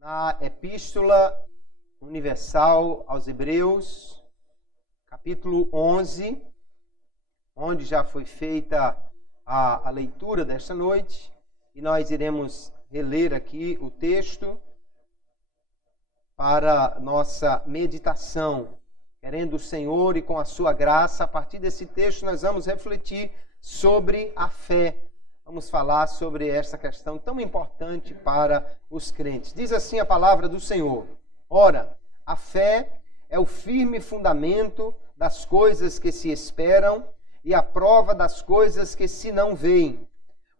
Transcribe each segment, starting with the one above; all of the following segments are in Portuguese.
Na Epístola Universal aos Hebreus, capítulo 11, onde já foi feita a leitura desta noite, e nós iremos reler aqui o texto para nossa meditação. Querendo o Senhor e com a sua graça, a partir desse texto nós vamos refletir sobre a fé. Vamos falar sobre esta questão tão importante para os crentes. Diz assim a palavra do Senhor: ora, a fé é o firme fundamento das coisas que se esperam e a prova das coisas que se não veem.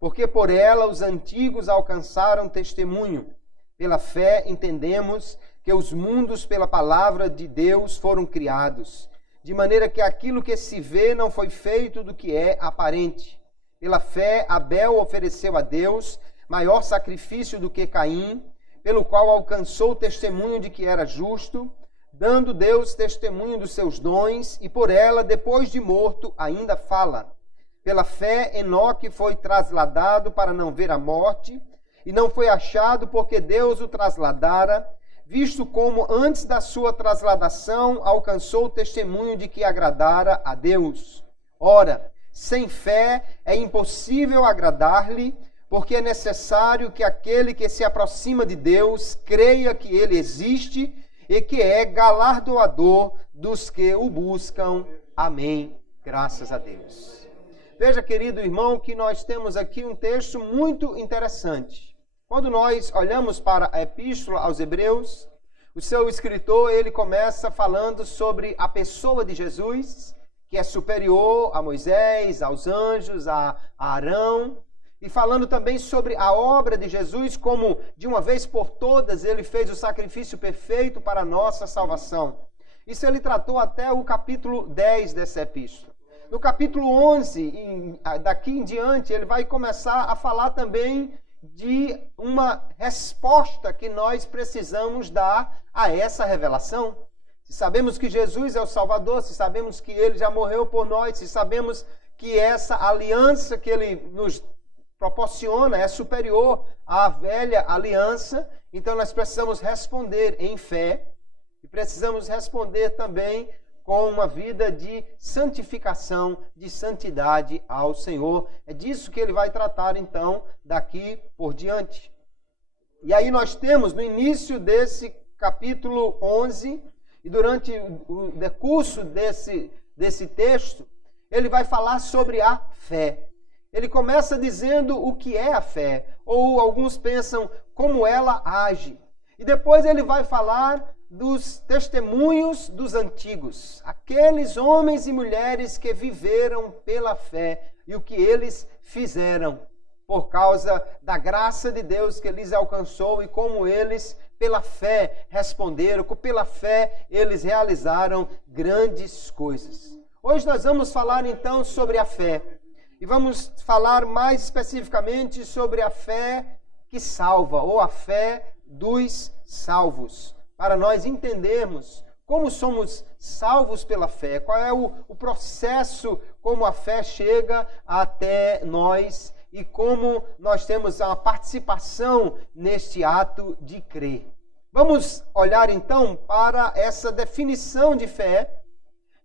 Porque por ela os antigos alcançaram testemunho. Pela fé entendemos que os mundos pela palavra de Deus foram criados, de maneira que aquilo que se vê não foi feito do que é aparente. Pela fé, Abel ofereceu a Deus maior sacrifício do que Caim, pelo qual alcançou o testemunho de que era justo, dando Deus testemunho dos seus dons, e por ela, depois de morto, ainda fala. Pela fé, Enoque foi trasladado para não ver a morte, e não foi achado porque Deus o trasladara, visto como antes da sua trasladação alcançou o testemunho de que agradara a Deus. Ora, sem fé é impossível agradar-lhe, porque é necessário que aquele que se aproxima de Deus creia que ele existe e que é galardoador dos que o buscam. Amém. Graças a Deus. Veja, querido irmão, que nós temos aqui um texto muito interessante. Quando nós olhamos para a Epístola aos Hebreus, o seu escritor, ele começa falando sobre a pessoa de Jesus, que é superior a Moisés, aos anjos, a Arão, e falando também sobre a obra de Jesus, como de uma vez por todas ele fez o sacrifício perfeito para a nossa salvação. Isso ele tratou até o capítulo 10 dessa epístola. No capítulo 11, daqui em diante, ele vai começar a falar também de uma resposta que nós precisamos dar a essa revelação. Se sabemos que Jesus é o Salvador, se sabemos que Ele já morreu por nós, se sabemos que essa aliança que Ele nos proporciona é superior à velha aliança, então nós precisamos responder em fé e precisamos responder também com uma vida de santificação, de santidade ao Senhor. É disso que Ele vai tratar então daqui por diante. E aí nós temos no início desse capítulo 11... E durante o decurso desse texto, ele vai falar sobre a fé. Ele começa dizendo o que é a fé, ou alguns pensam como ela age. E depois ele vai falar dos testemunhos dos antigos, aqueles homens e mulheres que viveram pela fé e o que eles fizeram por causa da graça de Deus que lhes alcançou e como eles pela fé responderam, pela fé eles realizaram grandes coisas. Hoje nós vamos falar então sobre a fé. E vamos falar mais especificamente sobre a fé que salva, ou a fé dos salvos. Para nós entendermos como somos salvos pela fé, qual é o processo, como a fé chega até nós e como nós temos uma participação neste ato de crer. Vamos olhar então para essa definição de fé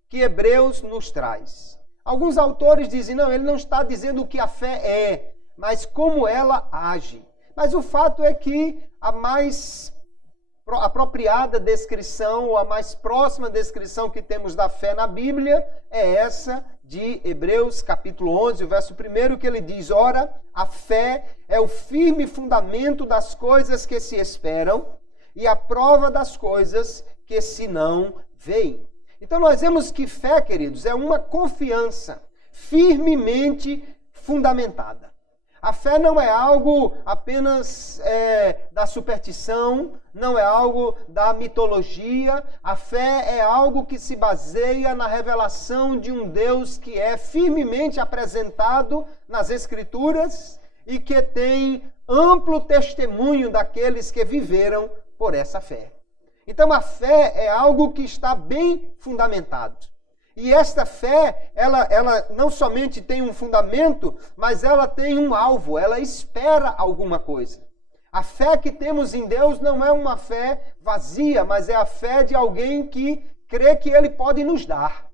que Hebreus nos traz. Alguns autores dizem, não, ele não está dizendo o que a fé é, mas como ela age. Mas o fato é que a mais apropriada descrição, ou a mais próxima descrição que temos da fé na Bíblia é essa de Hebreus capítulo 11, o verso 1, que ele diz, ora, a fé é o firme fundamento das coisas que se esperam e a prova das coisas que se não veem. Então nós vemos que fé, queridos, é uma confiança firmemente fundamentada. A fé não é algo apenas da superstição, não é algo da mitologia. A fé é algo que se baseia na revelação de um Deus que é firmemente apresentado nas Escrituras e que tem amplo testemunho daqueles que viveram por essa fé. Então a fé é algo que está bem fundamentado. E esta fé, ela não somente tem um fundamento, mas ela tem um alvo, ela espera alguma coisa. A fé que temos em Deus não é uma fé vazia, mas é a fé de alguém que crê que Ele pode nos dar,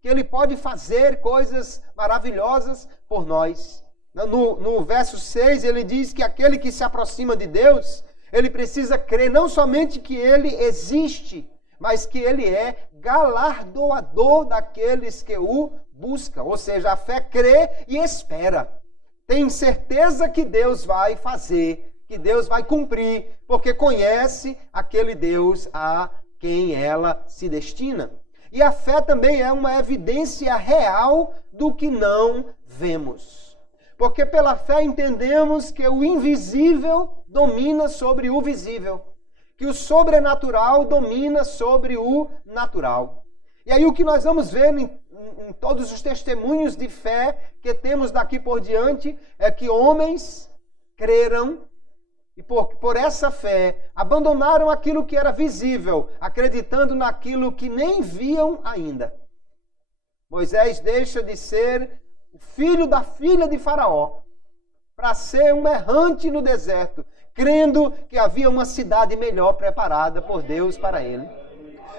que Ele pode fazer coisas maravilhosas por nós. No verso 6, ele diz que aquele que se aproxima de Deus, ele precisa crer não somente que Ele existe, mas que Ele é galardoador daqueles que o buscam. Ou seja, a fé crê e espera. Tem certeza que Deus vai fazer, que Deus vai cumprir, porque conhece aquele Deus a quem ela se destina. E a fé também é uma evidência real do que não vemos. Porque pela fé entendemos que o invisível domina sobre o visível, que o sobrenatural domina sobre o natural. E aí o que nós vamos ver em todos os testemunhos de fé que temos daqui por diante é que homens creram e por essa fé abandonaram aquilo que era visível, acreditando naquilo que nem viam ainda. Moisés deixa de ser o filho da filha de Faraó para ser um errante no deserto, crendo que havia uma cidade melhor preparada por Deus para ele.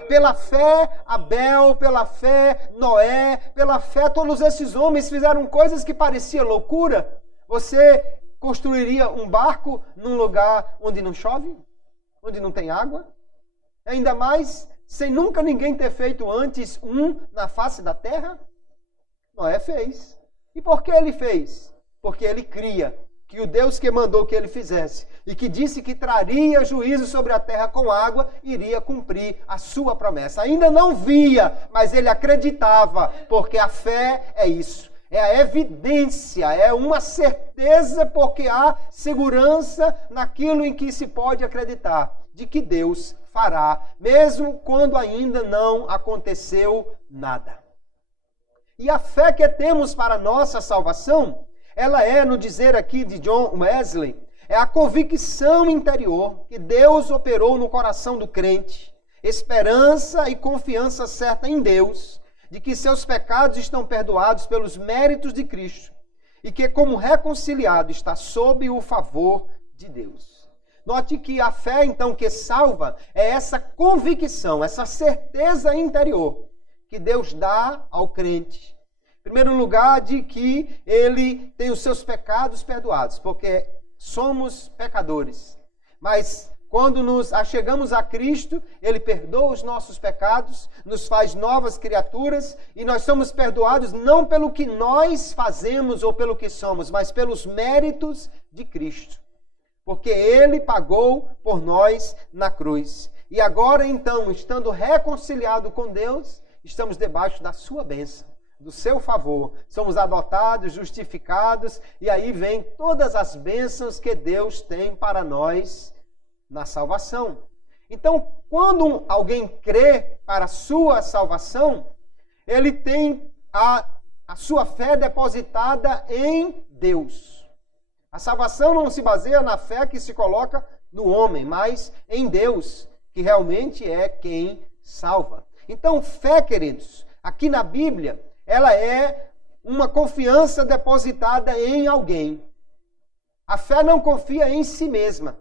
Pela fé, Abel, pela fé, Noé, pela fé, todos esses homens fizeram coisas que pareciam loucura. Você construiria um barco num lugar onde não chove? Onde não tem água? Ainda mais sem nunca ninguém ter feito antes na face da terra? Noé fez. E por que ele fez? Porque ele cria que o Deus que mandou que ele fizesse e que disse que traria juízo sobre a terra com água, iria cumprir a sua promessa. Ainda não via, mas ele acreditava, porque a fé é isso. É a evidência, é uma certeza, porque há segurança naquilo em que se pode acreditar, de que Deus fará, mesmo quando ainda não aconteceu nada. E a fé que temos para a nossa salvação, ela é, no dizer aqui de John Wesley, é a convicção interior que Deus operou no coração do crente, esperança e confiança certa em Deus, de que seus pecados estão perdoados pelos méritos de Cristo e que, como reconciliado, está sob o favor de Deus. Note que a fé, então, que salva é essa convicção, essa certeza interior que Deus dá ao crente. Em primeiro lugar, de que ele tem os seus pecados perdoados, porque somos pecadores. Mas quando nos achegamos a Cristo, Ele perdoa os nossos pecados, nos faz novas criaturas e nós somos perdoados não pelo que nós fazemos ou pelo que somos, mas pelos méritos de Cristo. Porque Ele pagou por nós na cruz. E agora, então, estando reconciliado com Deus, estamos debaixo da sua bênção, do seu favor. Somos adotados, justificados, e aí vem todas as bênçãos que Deus tem para nós na salvação. Então, quando alguém crê para a sua salvação, ele tem a sua fé depositada em Deus. A salvação não se baseia na fé que se coloca no homem, mas em Deus, que realmente é quem salva. Então, fé, queridos, aqui na Bíblia, ela é uma confiança depositada em alguém. A fé não confia em si mesma.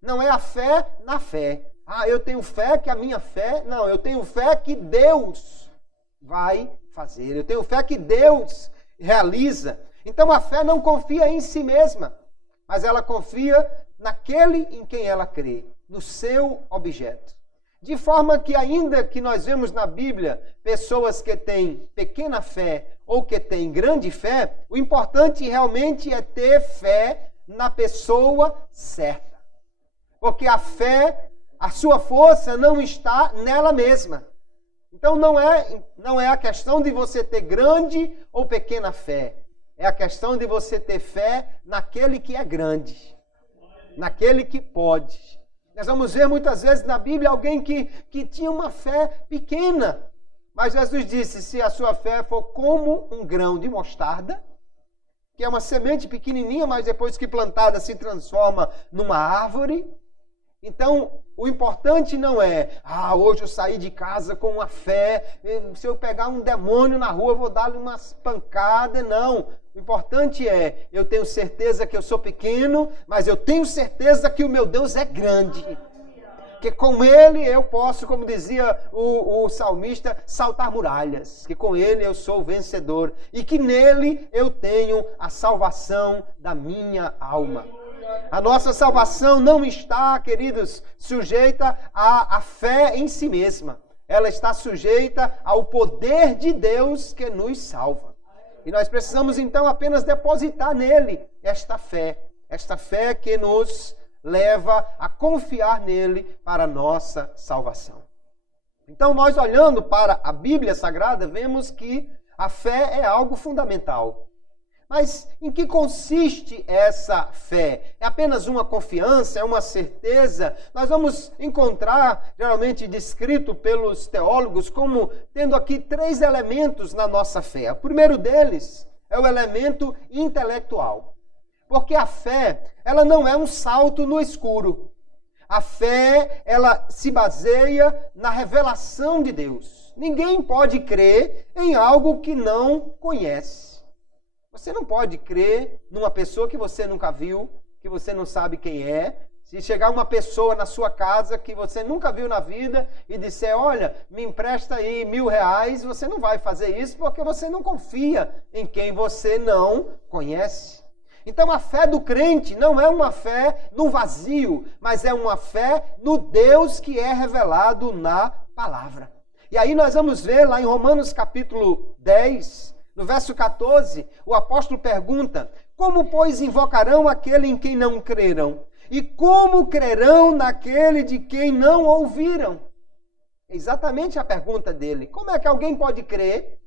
Não é a fé na fé. Ah, eu tenho fé que a minha fé... Não, eu tenho fé que Deus vai fazer. Eu tenho fé que Deus realiza. Então a fé não confia em si mesma, mas ela confia naquele em quem ela crê, no seu objeto. De forma que ainda que nós vemos na Bíblia pessoas que têm pequena fé ou que têm grande fé, o importante realmente é ter fé na pessoa certa. Porque a fé, a sua força não está nela mesma. Então não é a questão de você ter grande ou pequena fé. É a questão de você ter fé naquele que é grande, naquele que pode. Nós vamos ver muitas vezes na Bíblia alguém que tinha uma fé pequena. Mas Jesus disse, se a sua fé for como um grão de mostarda, que é uma semente pequenininha, mas depois que plantada se transforma numa árvore, Então, o importante não é, hoje eu saí de casa com uma fé, se eu pegar um demônio na rua, eu vou dar-lhe umas pancadas. Não. O importante é, eu tenho certeza que eu sou pequeno, mas eu tenho certeza que o meu Deus é grande. Que com Ele eu posso, como dizia o salmista, saltar muralhas. Que com Ele eu sou vencedor. E que nele eu tenho a salvação da minha alma. A nossa salvação não está, queridos, sujeita à fé em si mesma. Ela está sujeita ao poder de Deus que nos salva. E nós precisamos então apenas depositar nele esta fé que nos leva a confiar nele para a nossa salvação. Então nós olhando para a Bíblia Sagrada, vemos que a fé é algo fundamental. Mas em que consiste essa fé? É apenas uma confiança? É uma certeza? Nós vamos encontrar, geralmente descrito pelos teólogos, como tendo aqui 3 elementos na nossa fé. O primeiro deles é o elemento intelectual. Porque a fé, ela não é um salto no escuro. A fé, ela se baseia na revelação de Deus. Ninguém pode crer em algo que não conhece. Você não pode crer numa pessoa que você nunca viu, que você não sabe quem é. Se chegar uma pessoa na sua casa que você nunca viu na vida e disser, olha, me empresta aí R$1.000, você não vai fazer isso porque você não confia em quem você não conhece. Então a fé do crente não é uma fé no vazio, mas é uma fé no Deus que é revelado na palavra. E aí nós vamos ver lá em Romanos capítulo 10, no verso 14, o apóstolo pergunta, como, pois, invocarão aquele em quem não creram? E como crerão naquele de quem não ouviram? É exatamente a pergunta dele. Como é que alguém pode crer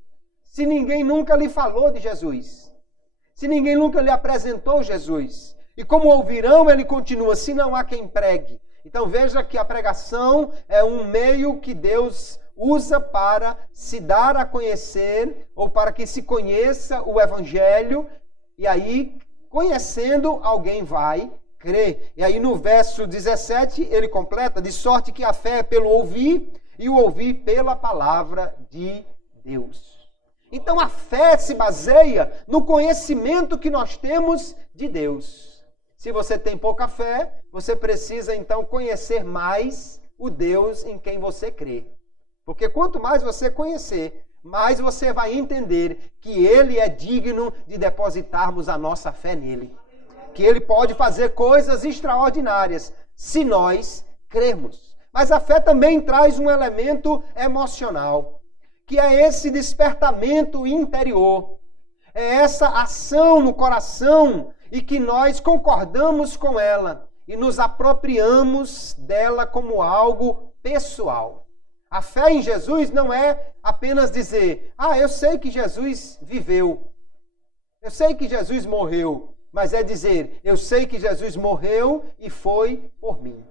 se ninguém nunca lhe falou de Jesus? Se ninguém nunca lhe apresentou Jesus? E como ouvirão, ele continua, se não há quem pregue. Então veja que a pregação é um meio que Deus usa para se dar a conhecer, ou para que se conheça o Evangelho, e aí, conhecendo, alguém vai crer. E aí no verso 17, ele completa, de sorte que a fé é pelo ouvir, e o ouvir pela palavra de Deus. Então a fé se baseia no conhecimento que nós temos de Deus. Se você tem pouca fé, você precisa então conhecer mais o Deus em quem você crê. Porque quanto mais você conhecer, mais você vai entender que Ele é digno de depositarmos a nossa fé nele. Que Ele pode fazer coisas extraordinárias se nós crermos. Mas a fé também traz um elemento emocional, que é esse despertamento interior. É essa ação no coração e que nós concordamos com ela e nos apropriamos dela como algo pessoal. A fé em Jesus não é apenas dizer, eu sei que Jesus viveu, eu sei que Jesus morreu, mas é dizer, eu sei que Jesus morreu e foi por mim.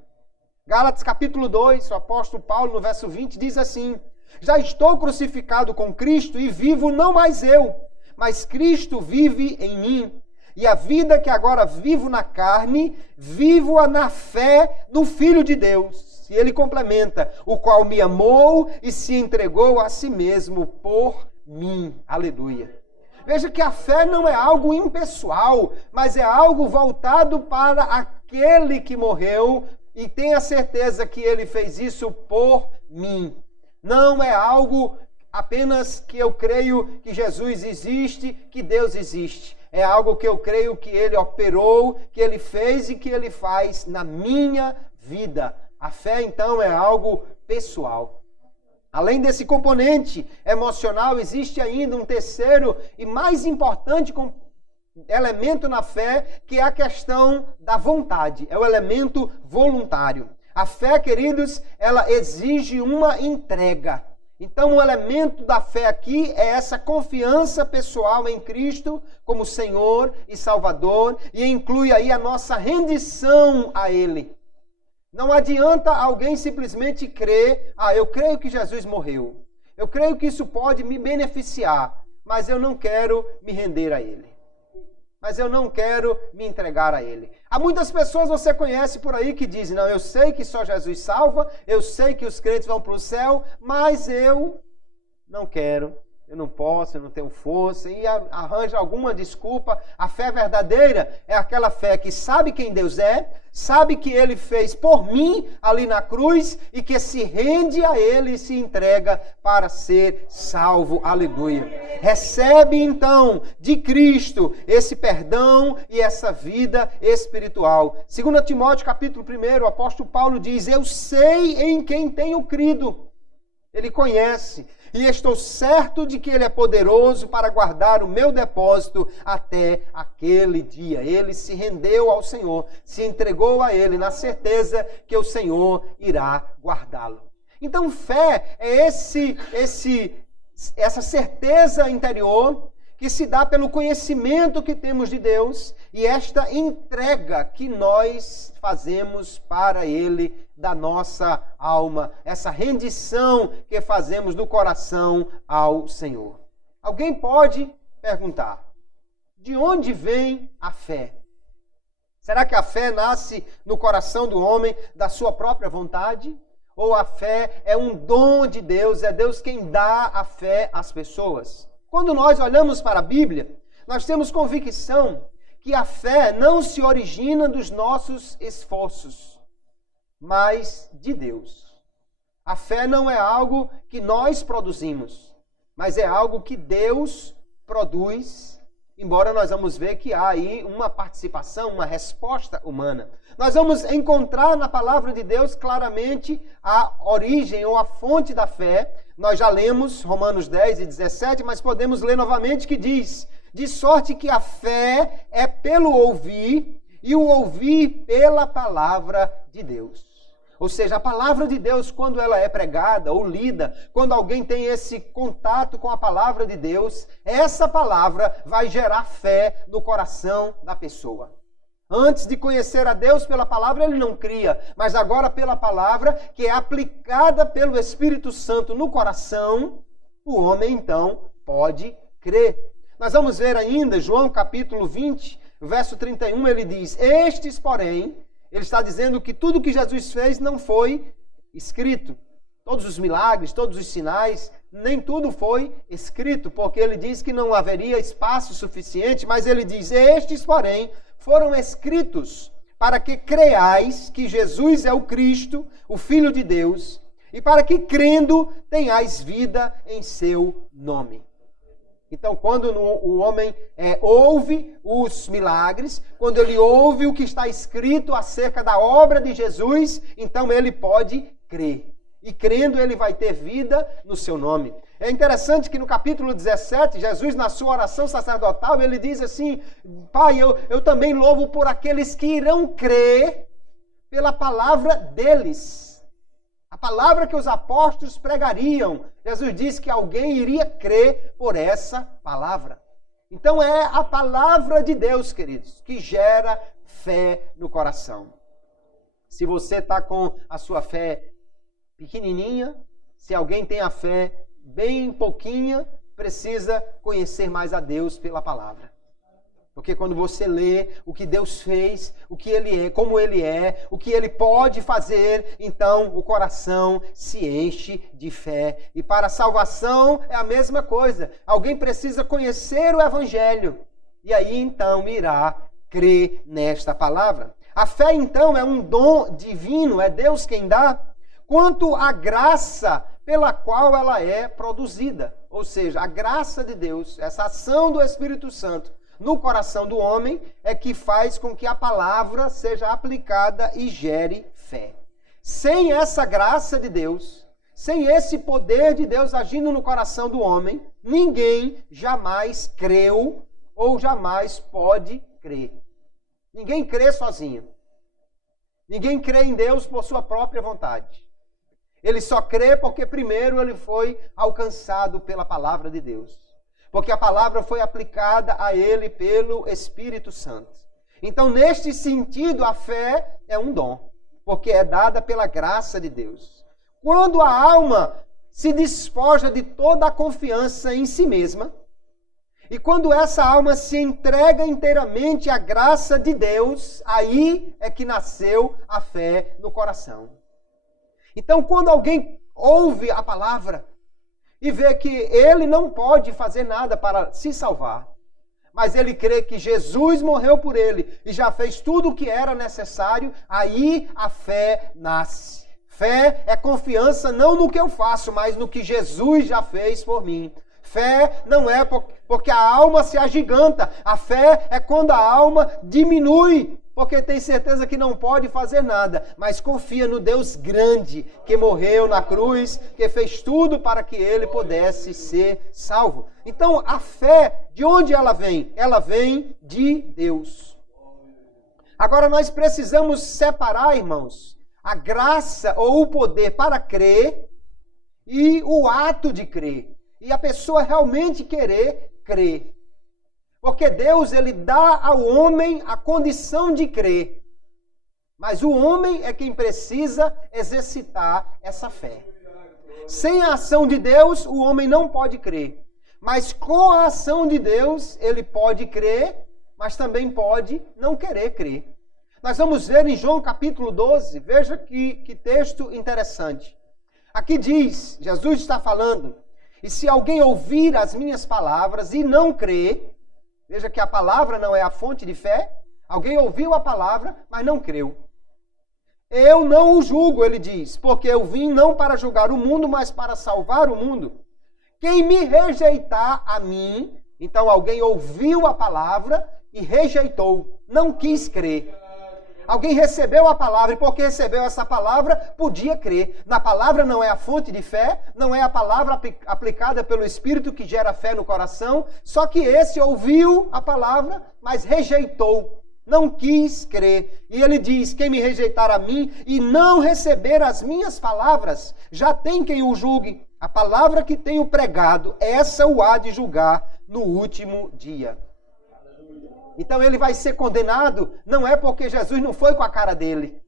Gálatas capítulo 2, o apóstolo Paulo no verso 20 diz assim, já estou crucificado com Cristo e vivo não mais eu, mas Cristo vive em mim. E a vida que agora vivo na carne, vivo-a na fé no Filho de Deus. E ele complementa, o qual me amou e se entregou a si mesmo por mim. Aleluia. Veja que a fé não é algo impessoal, mas é algo voltado para aquele que morreu e tenha certeza que ele fez isso por mim. Não é algo apenas que eu creio que Jesus existe, que Deus existe. É algo que eu creio que Ele operou, que Ele fez e que Ele faz na minha vida. A fé, então, é algo pessoal. Além desse componente emocional, existe ainda um terceiro e mais importante elemento na fé, que é a questão da vontade. É o elemento voluntário. A fé, queridos, ela exige uma entrega. Então, o elemento da fé aqui é essa confiança pessoal em Cristo como Senhor e Salvador, e inclui aí a nossa rendição a Ele. Não adianta alguém simplesmente crer, eu creio que Jesus morreu. Eu creio que isso pode me beneficiar, mas eu não quero me render a Ele. mas eu não quero me entregar a ele. Há muitas pessoas você conhece por aí que dizem, não, eu sei que só Jesus salva, eu sei que os crentes vão para o céu, mas eu não quero. Eu não posso, eu não tenho força, e arranja alguma desculpa. A fé verdadeira é aquela fé que sabe quem Deus é, sabe que Ele fez por mim ali na cruz e que se rende a Ele e se entrega para ser salvo. Aleluia. Recebe então de Cristo esse perdão e essa vida espiritual. 2 Timóteo capítulo 1, o apóstolo Paulo diz, eu sei em quem tenho crido. Ele conhece. E estou certo de que Ele é poderoso para guardar o meu depósito até aquele dia. Ele se rendeu ao Senhor, se entregou a Ele na certeza que o Senhor irá guardá-lo. Então, fé é essa certeza interior que se dá pelo conhecimento que temos de Deus e esta entrega que nós fazemos para Ele da nossa alma, essa rendição que fazemos do coração ao Senhor. Alguém pode perguntar, de onde vem a fé? Será que a fé nasce no coração do homem da sua própria vontade? Ou a fé é um dom de Deus, é Deus quem dá a fé às pessoas? Quando nós olhamos para a Bíblia, nós temos convicção que a fé não se origina dos nossos esforços, mas de Deus. A fé não é algo que nós produzimos, mas é algo que Deus produz, embora nós vamos ver que há aí uma participação, uma resposta humana. Nós vamos encontrar na palavra de Deus claramente a origem ou a fonte da fé. Nós já lemos Romanos 10 e 17, mas podemos ler novamente que diz, de sorte que a fé é pelo ouvir e o ouvir pela palavra de Deus. Ou seja, a palavra de Deus, quando ela é pregada ou lida, quando alguém tem esse contato com a palavra de Deus, essa palavra vai gerar fé no coração da pessoa. Antes de conhecer a Deus pela palavra, ele não cria, mas agora pela palavra, que é aplicada pelo Espírito Santo no coração, o homem então pode crer. Nós vamos ver ainda, João capítulo 20, verso 31, ele diz, estes, porém, ele está dizendo que tudo que Jesus fez não foi escrito. Todos os milagres, todos os sinais, nem tudo foi escrito, porque ele diz que não haveria espaço suficiente, mas ele diz, estes, porém, foram escritos para que creiais que Jesus é o Cristo, o Filho de Deus, e para que crendo tenhais vida em seu nome. Então, quando o homem ouve os milagres, quando ele ouve o que está escrito acerca da obra de Jesus, então ele pode crer. E crendo, ele vai ter vida no seu nome. É interessante que no capítulo 17, Jesus, na sua oração sacerdotal, ele diz assim, Pai, eu também louvo por aqueles que irão crer pela palavra deles. A palavra que os apóstolos pregariam, Jesus disse que alguém iria crer por essa palavra. Então é a palavra de Deus, queridos, que gera fé no coração. Se você está com a sua fé pequenininha, se alguém tem a fé bem pouquinha, precisa conhecer mais a Deus pela palavra. Porque quando você lê o que Deus fez, o que Ele é, como Ele é, o que Ele pode fazer, então o coração se enche de fé. E para a salvação é a mesma coisa. Alguém precisa conhecer o Evangelho. E aí então irá crer nesta palavra. A fé então é um dom divino, é Deus quem dá, quanto à graça pela qual ela é produzida. Ou seja, a graça de Deus, essa ação do Espírito Santo, no coração do homem é que faz com que a palavra seja aplicada e gere fé. Sem essa graça de Deus, sem esse poder de Deus agindo no coração do homem, ninguém jamais creu ou jamais pode crer. Ninguém crê sozinho. Ninguém crê em Deus por sua própria vontade. Ele só crê porque primeiro ele foi alcançado pela palavra de Deus. Porque a palavra foi aplicada a ele pelo Espírito Santo. Então, neste sentido, a fé é um dom, porque é dada pela graça de Deus. Quando a alma se despoja de toda a confiança em si mesma, E quando essa alma se entrega inteiramente à graça de Deus, aí é que nasceu a fé no coração. Então, quando alguém ouve a palavra e vê que ele não pode fazer nada para se salvar, mas ele crê que Jesus morreu por ele e já fez tudo o que era necessário, aí a fé nasce. Fé é confiança não no que eu faço, mas no que Jesus já fez por mim. Fé não é porque a alma se agiganta. A fé é quando a alma diminui, porque tem certeza que não pode fazer nada, mas confia no Deus grande, que morreu na cruz, que fez tudo para que ele pudesse ser salvo. Então, a fé, de onde ela vem? Ela vem de Deus. Agora, nós precisamos separar, irmãos, a graça ou o poder para crer e o ato de crer. E a pessoa realmente querer crer. Porque Deus, ele dá ao homem a condição de crer. Mas o homem é quem precisa exercitar essa fé. Sem a ação de Deus, o homem não pode crer. Mas com a ação de Deus, ele pode crer, mas também pode não querer crer. Nós vamos ver em João capítulo 12, veja que texto interessante. Aqui diz, Jesus está falando: e se alguém ouvir as minhas palavras e não crer, veja que a palavra não é a fonte de fé, alguém ouviu a palavra, mas não creu. Eu não o julgo, ele diz, porque eu vim não para julgar o mundo, mas para salvar o mundo. Quem me rejeitar a mim, então alguém ouviu a palavra e rejeitou, não quis crer. Alguém recebeu a palavra e porque recebeu essa palavra, podia crer. Na palavra não é a fonte de fé, não é a palavra aplicada pelo Espírito que gera fé no coração, só que esse ouviu a palavra, mas rejeitou, não quis crer. E ele diz: quem me rejeitar a mim e não receber as minhas palavras, já tem quem o julgue. A palavra que tenho pregado, essa o há de julgar no último dia. Então ele vai ser condenado, não é porque Jesus não foi com a cara dele.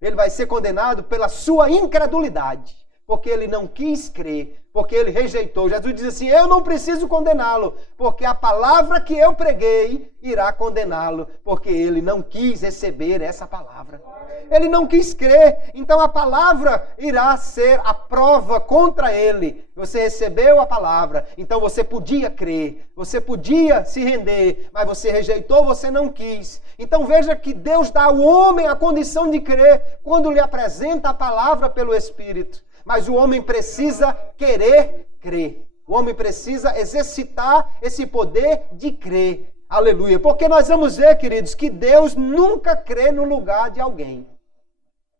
Ele vai ser condenado pela sua incredulidade, porque ele não quis crer, porque ele rejeitou. Jesus diz assim: eu não preciso condená-lo, porque a palavra que eu preguei irá condená-lo, porque ele não quis receber essa palavra. Ele não quis crer, então a palavra irá ser a prova contra ele. Você recebeu a palavra, então você podia crer, você podia se render, mas você rejeitou, você não quis. Então veja que Deus dá ao homem a condição de crer quando lhe apresenta a palavra pelo Espírito. Mas o homem precisa querer crer. O homem precisa exercitar esse poder de crer. Aleluia. Porque nós vamos ver, queridos, que Deus nunca crê no lugar de alguém.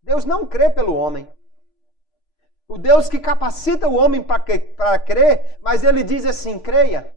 Deus não crê pelo homem. O Deus que capacita o homem para crer, mas ele diz assim: creia.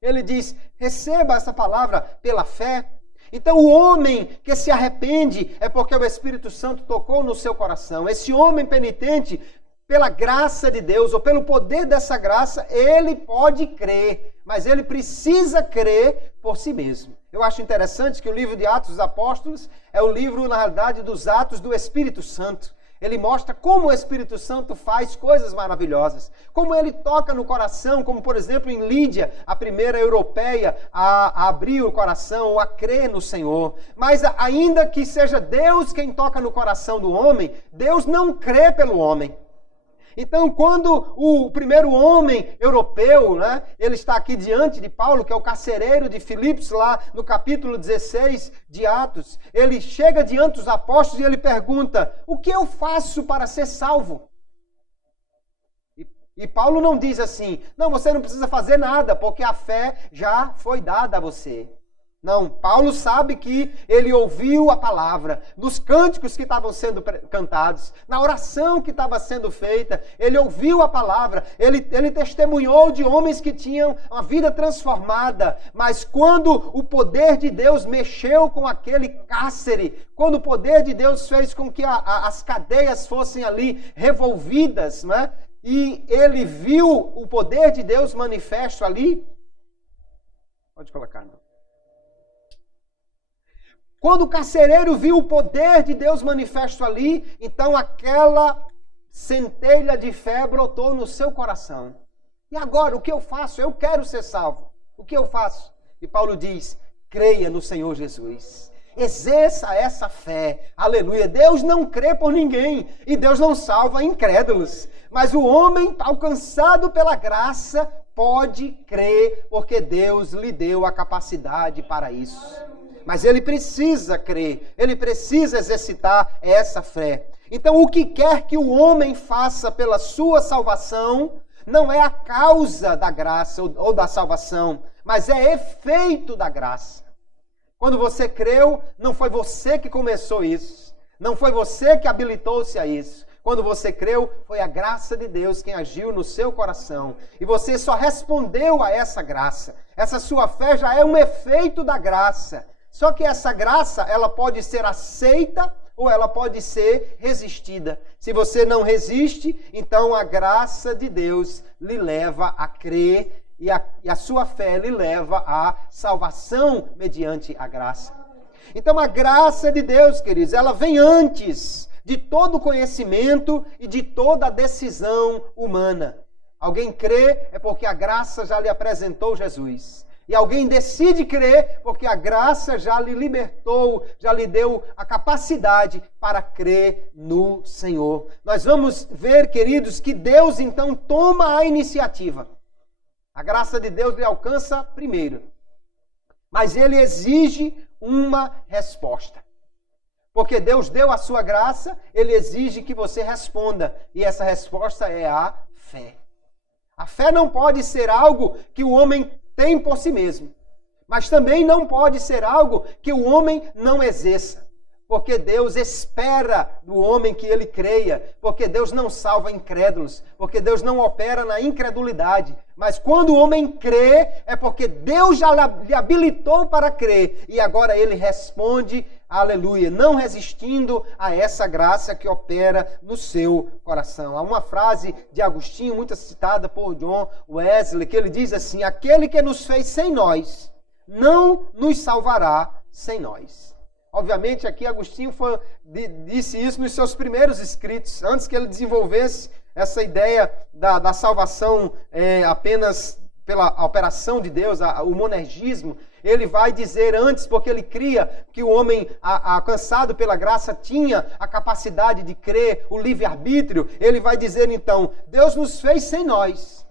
Ele diz: receba essa palavra pela fé. Então o homem que se arrepende é porque o Espírito Santo tocou no seu coração. Esse homem penitente, pela graça de Deus, ou pelo poder dessa graça, ele pode crer, mas ele precisa crer por si mesmo. Eu acho interessante que o livro de Atos dos Apóstolos é o livro, na realidade, dos Atos do Espírito Santo. Ele mostra como o Espírito Santo faz coisas maravilhosas, como ele toca no coração, como por exemplo em Lídia, a primeira europeia a abrir o coração, a crer no Senhor. Mas ainda que seja Deus quem toca no coração do homem, Deus não crê pelo homem. Então, quando o primeiro homem europeu, né, ele está aqui diante de Paulo, que é o carcereiro de Filipos, lá no capítulo 16 de Atos, ele chega diante dos apóstolos e ele pergunta: o que eu faço para ser salvo? E Paulo não diz assim: não, você não precisa fazer nada, porque a fé já foi dada a você. Não, Paulo sabe que ele ouviu a palavra, nos cânticos que estavam sendo cantados, na oração que estava sendo feita, ele ouviu a palavra, ele testemunhou de homens que tinham uma vida transformada, mas quando o poder de Deus mexeu com aquele cárcere, quando o poder de Deus fez com que as cadeias fossem ali revolvidas, né? E ele viu o poder de Deus manifesto ali, pode colocar, não. Quando o carcereiro viu o poder de Deus manifesto ali, então aquela centelha de fé brotou no seu coração. E agora, o que eu faço? Eu quero ser salvo. O que eu faço? E Paulo diz, creia no Senhor Jesus. Exerça essa fé. Aleluia. Deus não crê por ninguém. E Deus não salva incrédulos. Mas o homem alcançado pela graça pode crer, porque Deus lhe deu a capacidade para isso. Mas ele precisa crer. Ele precisa exercitar essa fé. Então, o que quer que o homem faça pela sua salvação não é a causa da graça ou da salvação, mas é efeito da graça. Quando você creu, não foi você que começou isso. Não foi você que habilitou-se a isso. Quando você creu, foi a graça de Deus quem agiu no seu coração. E você só respondeu a essa graça. Essa sua fé já é um efeito da graça. Só que essa graça, ela pode ser aceita ou ela pode ser resistida. Se você não resiste, então a graça de Deus lhe leva a crer e a sua fé lhe leva à salvação mediante a graça. Então a graça de Deus, queridos, ela vem antes de todo conhecimento e de toda decisão humana. Alguém crê é porque a graça já lhe apresentou Jesus. E alguém decide crer porque a graça já lhe libertou, já lhe deu a capacidade para crer no Senhor. Nós vamos ver, queridos, que Deus então toma a iniciativa. A graça de Deus lhe alcança primeiro. Mas ele exige uma resposta. Porque Deus deu a sua graça, ele exige que você responda. E essa resposta é a fé. A fé não pode ser algo que o homem tem por si mesmo. Mas também não pode ser algo que o homem não exerça. Porque Deus espera do homem que ele creia. Porque Deus não salva incrédulos. Porque Deus não opera na incredulidade. Mas quando o homem crê, é porque Deus já lhe habilitou para crer. E agora ele responde, aleluia, não resistindo a essa graça que opera no seu coração. Há uma frase de Agostinho, muito citada por John Wesley, que ele diz assim, aquele que nos fez sem nós, não nos salvará sem nós. Obviamente, aqui Agostinho disse isso nos seus primeiros escritos, antes que ele desenvolvesse essa ideia da salvação apenas pela operação de Deus, o monergismo. Ele vai dizer antes, porque ele cria que o homem alcançado pela graça tinha a capacidade de crer, o livre-arbítrio. Ele vai dizer então, Deus nos fez sem nós,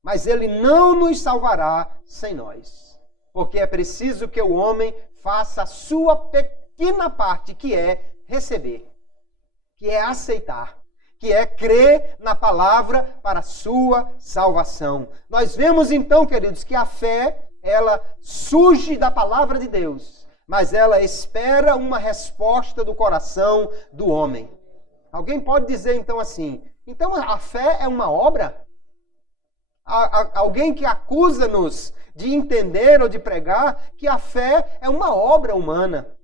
mas ele não nos salvará sem nós. Porque é preciso que o homem faça a sua pequena parte, que é receber, que é aceitar, que é crer na palavra para a sua salvação. Nós vemos então, queridos, que a fé, ela surge da palavra de Deus, mas ela espera uma resposta do coração do homem. Alguém pode dizer então assim, então a fé é uma obra? Alguém que acusa-nos de entender ou de pregar que a fé é uma obra humana,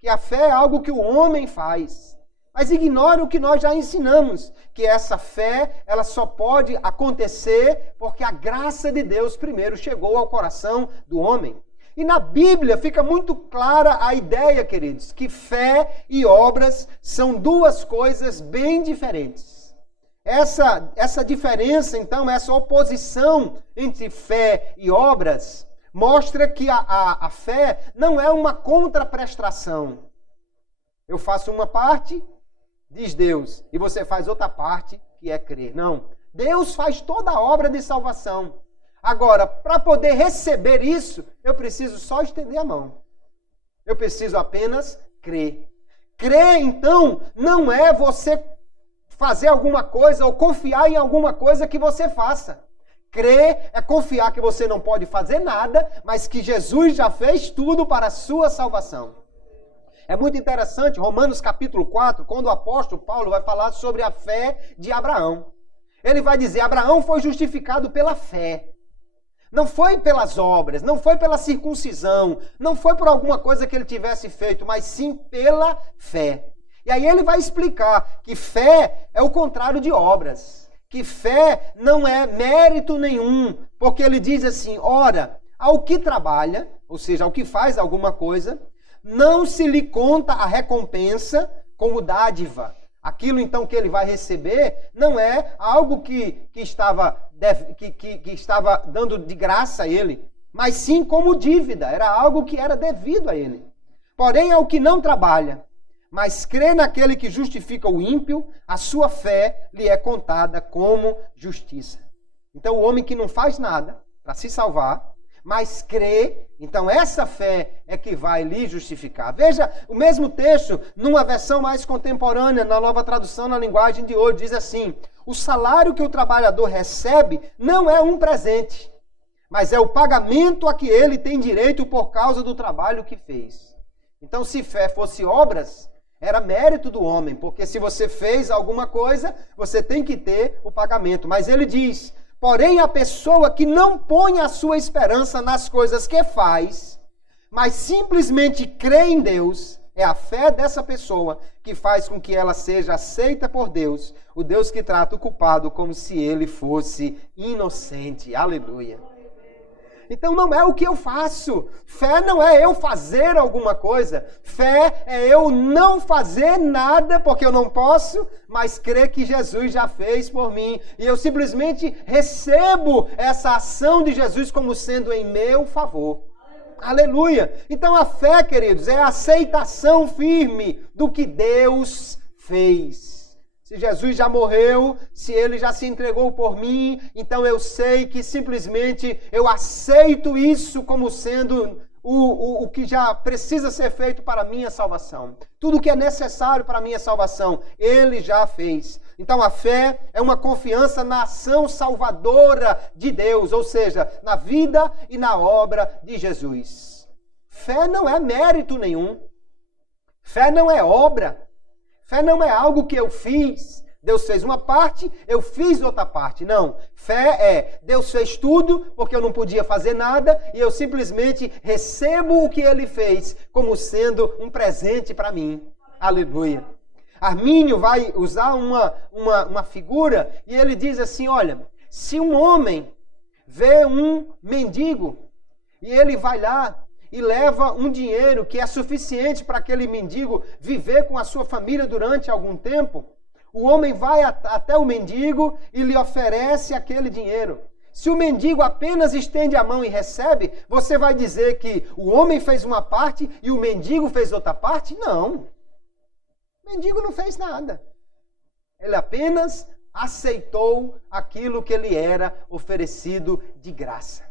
que a fé é algo que o homem faz. Mas ignora o que nós já ensinamos, que essa fé, ela só pode acontecer porque a graça de Deus primeiro chegou ao coração do homem. E na Bíblia fica muito clara a ideia, queridos, que fé e obras são duas coisas bem diferentes. Essa diferença, então, essa oposição entre fé e obras, mostra que a fé não é uma contraprestação. Eu faço uma parte, diz Deus, e você faz outra parte, que é crer. Não, Deus faz toda a obra de salvação. Agora, para poder receber isso, eu preciso só estender a mão. Eu preciso apenas crer. Crer, então, não é você fazer alguma coisa ou confiar em alguma coisa que você faça. Crer é confiar que você não pode fazer nada, mas que Jesus já fez tudo para a sua salvação. É muito interessante, Romanos capítulo 4, quando o apóstolo Paulo vai falar sobre a fé de Abraão. Ele vai dizer, Abraão foi justificado pela fé. Não foi pelas obras, não foi pela circuncisão, não foi por alguma coisa que ele tivesse feito, mas sim pela fé. E aí ele vai explicar que fé é o contrário de obras. Que fé não é mérito nenhum. Porque ele diz assim, ora, ao que trabalha, ou seja, ao que faz alguma coisa, não se lhe conta a recompensa como dádiva. Aquilo então que ele vai receber não é algo que estava dando de graça a ele, mas sim como dívida, era algo que era devido a ele. Porém, ao que não trabalha, mas crê naquele que justifica o ímpio, a sua fé lhe é contada como justiça. Então, o homem que não faz nada para se salvar, mas crê, então essa fé é que vai lhe justificar. Veja, o mesmo texto, numa versão mais contemporânea, na Nova Tradução, na linguagem de hoje, diz assim: o salário que o trabalhador recebe não é um presente, mas é o pagamento a que ele tem direito por causa do trabalho que fez. Então, se fé fosse obras, era mérito do homem, porque se você fez alguma coisa, você tem que ter o pagamento. Mas ele diz: porém, a pessoa que não põe a sua esperança nas coisas que faz, mas simplesmente crê em Deus, é a fé dessa pessoa que faz com que ela seja aceita por Deus, o Deus que trata o culpado como se ele fosse inocente. Aleluia. Então não é o que eu faço. Fé não é eu fazer alguma coisa. Fé é eu não fazer nada porque eu não posso, mas crer que Jesus já fez por mim. E eu simplesmente recebo essa ação de Jesus como sendo em meu favor. Aleluia! Então a fé, queridos, é a aceitação firme do que Deus fez. Se Jesus já morreu, se ele já se entregou por mim, então eu sei que simplesmente eu aceito isso como sendo o que já precisa ser feito para a minha salvação. Tudo que é necessário para a minha salvação, ele já fez. Então a fé é uma confiança na ação salvadora de Deus, ou seja, na vida e na obra de Jesus. Fé não é mérito nenhum. Fé não é obra. Fé não é algo que eu fiz. Deus fez uma parte, eu fiz outra parte. Não. Fé é Deus fez tudo porque eu não podia fazer nada e eu simplesmente recebo o que ele fez como sendo um presente para mim. Aleluia. Armínio vai usar uma figura e ele diz assim, olha, se um homem vê um mendigo e ele vai lá e leva um dinheiro que é suficiente para aquele mendigo viver com a sua família durante algum tempo, o homem vai até o mendigo e lhe oferece aquele dinheiro. Se o mendigo apenas estende a mão e recebe, você vai dizer que o homem fez uma parte e o mendigo fez outra parte? Não. O mendigo não fez nada. Ele apenas aceitou aquilo que lhe era oferecido de graça.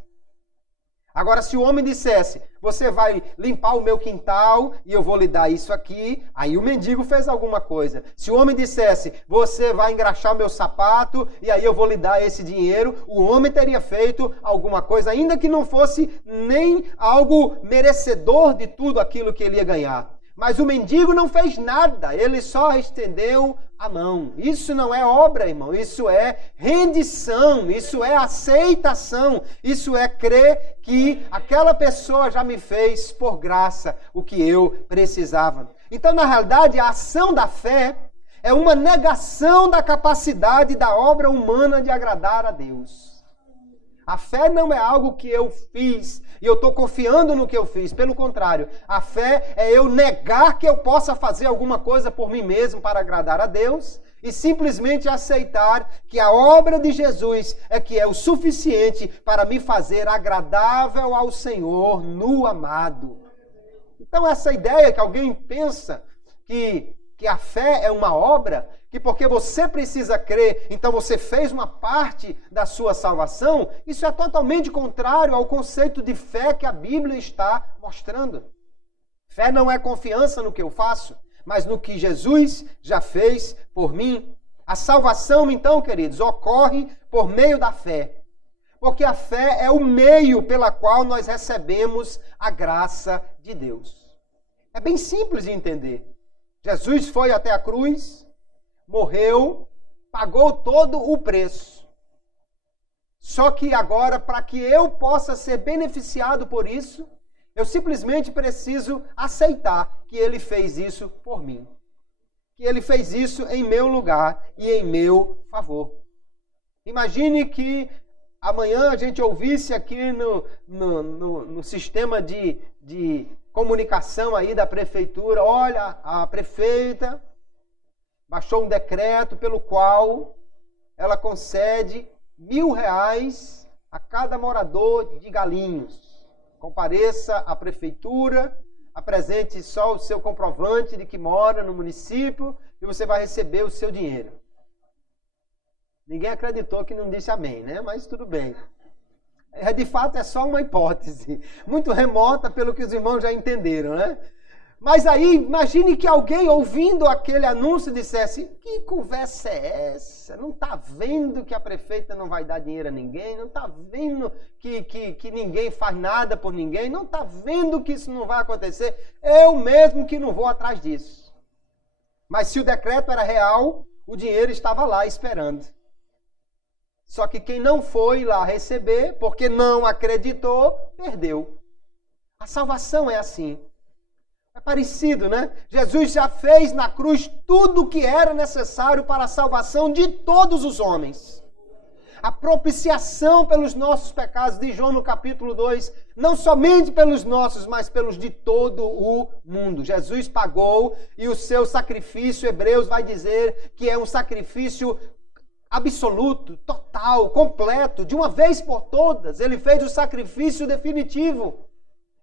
Agora, se o homem dissesse, você vai limpar o meu quintal e eu vou lhe dar isso aqui, aí o mendigo fez alguma coisa. Se o homem dissesse, você vai engraxar o meu sapato e aí eu vou lhe dar esse dinheiro, o homem teria feito alguma coisa, ainda que não fosse nem algo merecedor de tudo aquilo que ele ia ganhar. Mas o mendigo não fez nada, ele só estendeu a mão. Isso não é obra, irmão, isso é rendição, isso é aceitação, isso é crer que aquela pessoa já me fez por graça o que eu precisava. Então, na realidade, a ação da fé é uma negação da capacidade da obra humana de agradar a Deus. A fé não é algo que eu fiz e eu estou confiando no que eu fiz. Pelo contrário, a fé é eu negar que eu possa fazer alguma coisa por mim mesmo para agradar a Deus e simplesmente aceitar que a obra de Jesus é que é o suficiente para me fazer agradável ao Senhor no amado. Então essa ideia que alguém pensa que a fé é uma obra, que porque você precisa crer, então você fez uma parte da sua salvação, isso é totalmente contrário ao conceito de fé que a Bíblia está mostrando. Fé não é confiança no que eu faço, mas no que Jesus já fez por mim. A salvação, então, queridos, ocorre por meio da fé, porque a fé é o meio pela qual nós recebemos a graça de Deus. É bem simples de entender. Jesus foi até a cruz, morreu, pagou todo o preço. Só que agora, para que eu possa ser beneficiado por isso, eu simplesmente preciso aceitar que ele fez isso por mim. Que ele fez isso em meu lugar e em meu favor. Imagine que amanhã a gente ouvisse aqui no sistema de comunicação aí da prefeitura, olha, a prefeita baixou um decreto pelo qual ela concede R$1.000 a cada morador de Galinhos. Compareça à prefeitura, apresente só o seu comprovante de que mora no município e você vai receber o seu dinheiro. Ninguém acreditou que não disse amém, né? Mas tudo bem. De fato, é só uma hipótese, muito remota pelo que os irmãos já entenderam, né? Mas aí, imagine que alguém ouvindo aquele anúncio dissesse: que conversa é essa? Não está vendo que a prefeita não vai dar dinheiro a ninguém? Não está vendo que ninguém faz nada por ninguém? Não está vendo que isso não vai acontecer? Eu mesmo que não vou atrás disso. Mas se o decreto era real, o dinheiro estava lá esperando. Só que quem não foi lá receber, porque não acreditou, perdeu. A salvação é assim. É parecido, né? Jesus já fez na cruz tudo o que era necessário para a salvação de todos os homens. A propiciação pelos nossos pecados, de João no capítulo 2, não somente pelos nossos, mas pelos de todo o mundo. Jesus pagou e o seu sacrifício, Hebreus vai dizer que é um sacrifício absoluto, total, completo, de uma vez por todas. Ele fez o sacrifício definitivo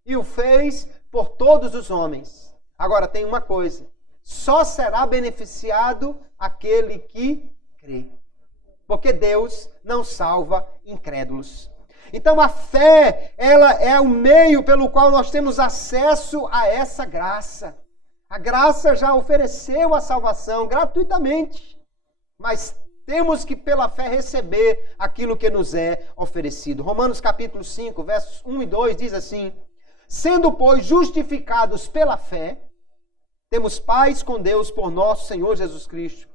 e o fez por todos os homens. Agora tem uma coisa: só será beneficiado aquele que crê. Porque Deus não salva incrédulos. Então a fé, ela é o meio pelo qual nós temos acesso a essa graça. A graça já ofereceu a salvação gratuitamente, mas temos que pela fé receber aquilo que nos é oferecido. Romanos capítulo 5, versos 1 e 2 diz assim: sendo, pois, justificados pela fé, temos paz com Deus por nosso Senhor Jesus Cristo,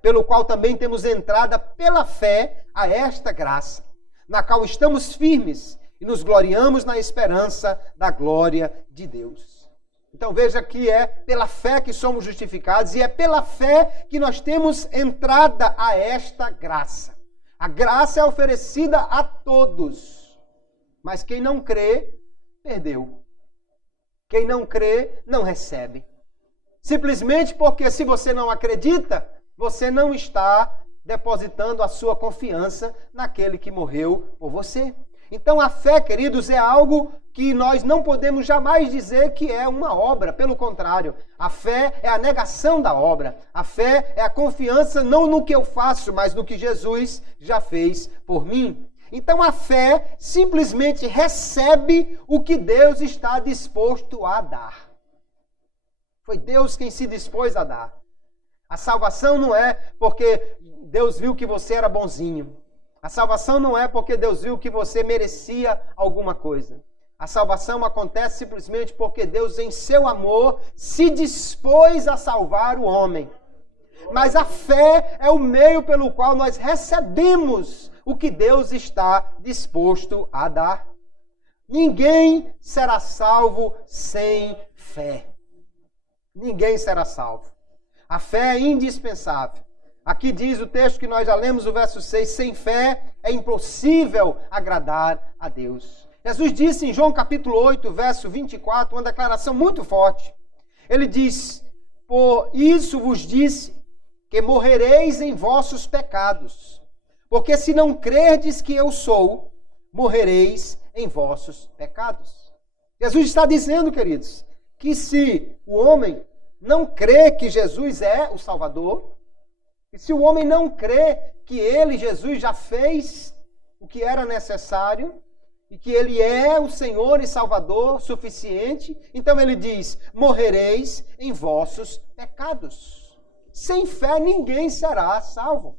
pelo qual também temos entrada pela fé a esta graça, na qual estamos firmes e nos gloriamos na esperança da glória de Deus. Então veja que é pela fé que somos justificados e é pela fé que nós temos entrada a esta graça. A graça é oferecida a todos, mas quem não crê, perdeu. Quem não crê, não recebe. Simplesmente porque se você não acredita, você não está depositando a sua confiança naquele que morreu por você. Então a fé, queridos, é algo que nós não podemos jamais dizer que é uma obra. Pelo contrário, a fé é a negação da obra. A fé é a confiança não no que eu faço, mas no que Jesus já fez por mim. Então a fé simplesmente recebe o que Deus está disposto a dar. Foi Deus quem se dispôs a dar. A salvação não é porque Deus viu que você era bonzinho. A salvação não é porque Deus viu que você merecia alguma coisa. A salvação acontece simplesmente porque Deus, em seu amor, se dispôs a salvar o homem. Mas a fé é o meio pelo qual nós recebemos o que Deus está disposto a dar. Ninguém será salvo sem fé. Ninguém será salvo. A fé é indispensável. Aqui diz o texto que nós já lemos, o verso 6, sem fé é impossível agradar a Deus. Jesus disse em João capítulo 8, verso 24, uma declaração muito forte. Ele diz: por isso vos disse que morrereis em vossos pecados, porque se não crerdes que eu sou, morrereis em vossos pecados. Jesus está dizendo, queridos, que se o homem não crê que Jesus é o Salvador, e se o homem não crê que ele, Jesus, já fez o que era necessário, e que ele é o Senhor e Salvador suficiente, então ele diz: morrereis em vossos pecados. Sem fé ninguém será salvo.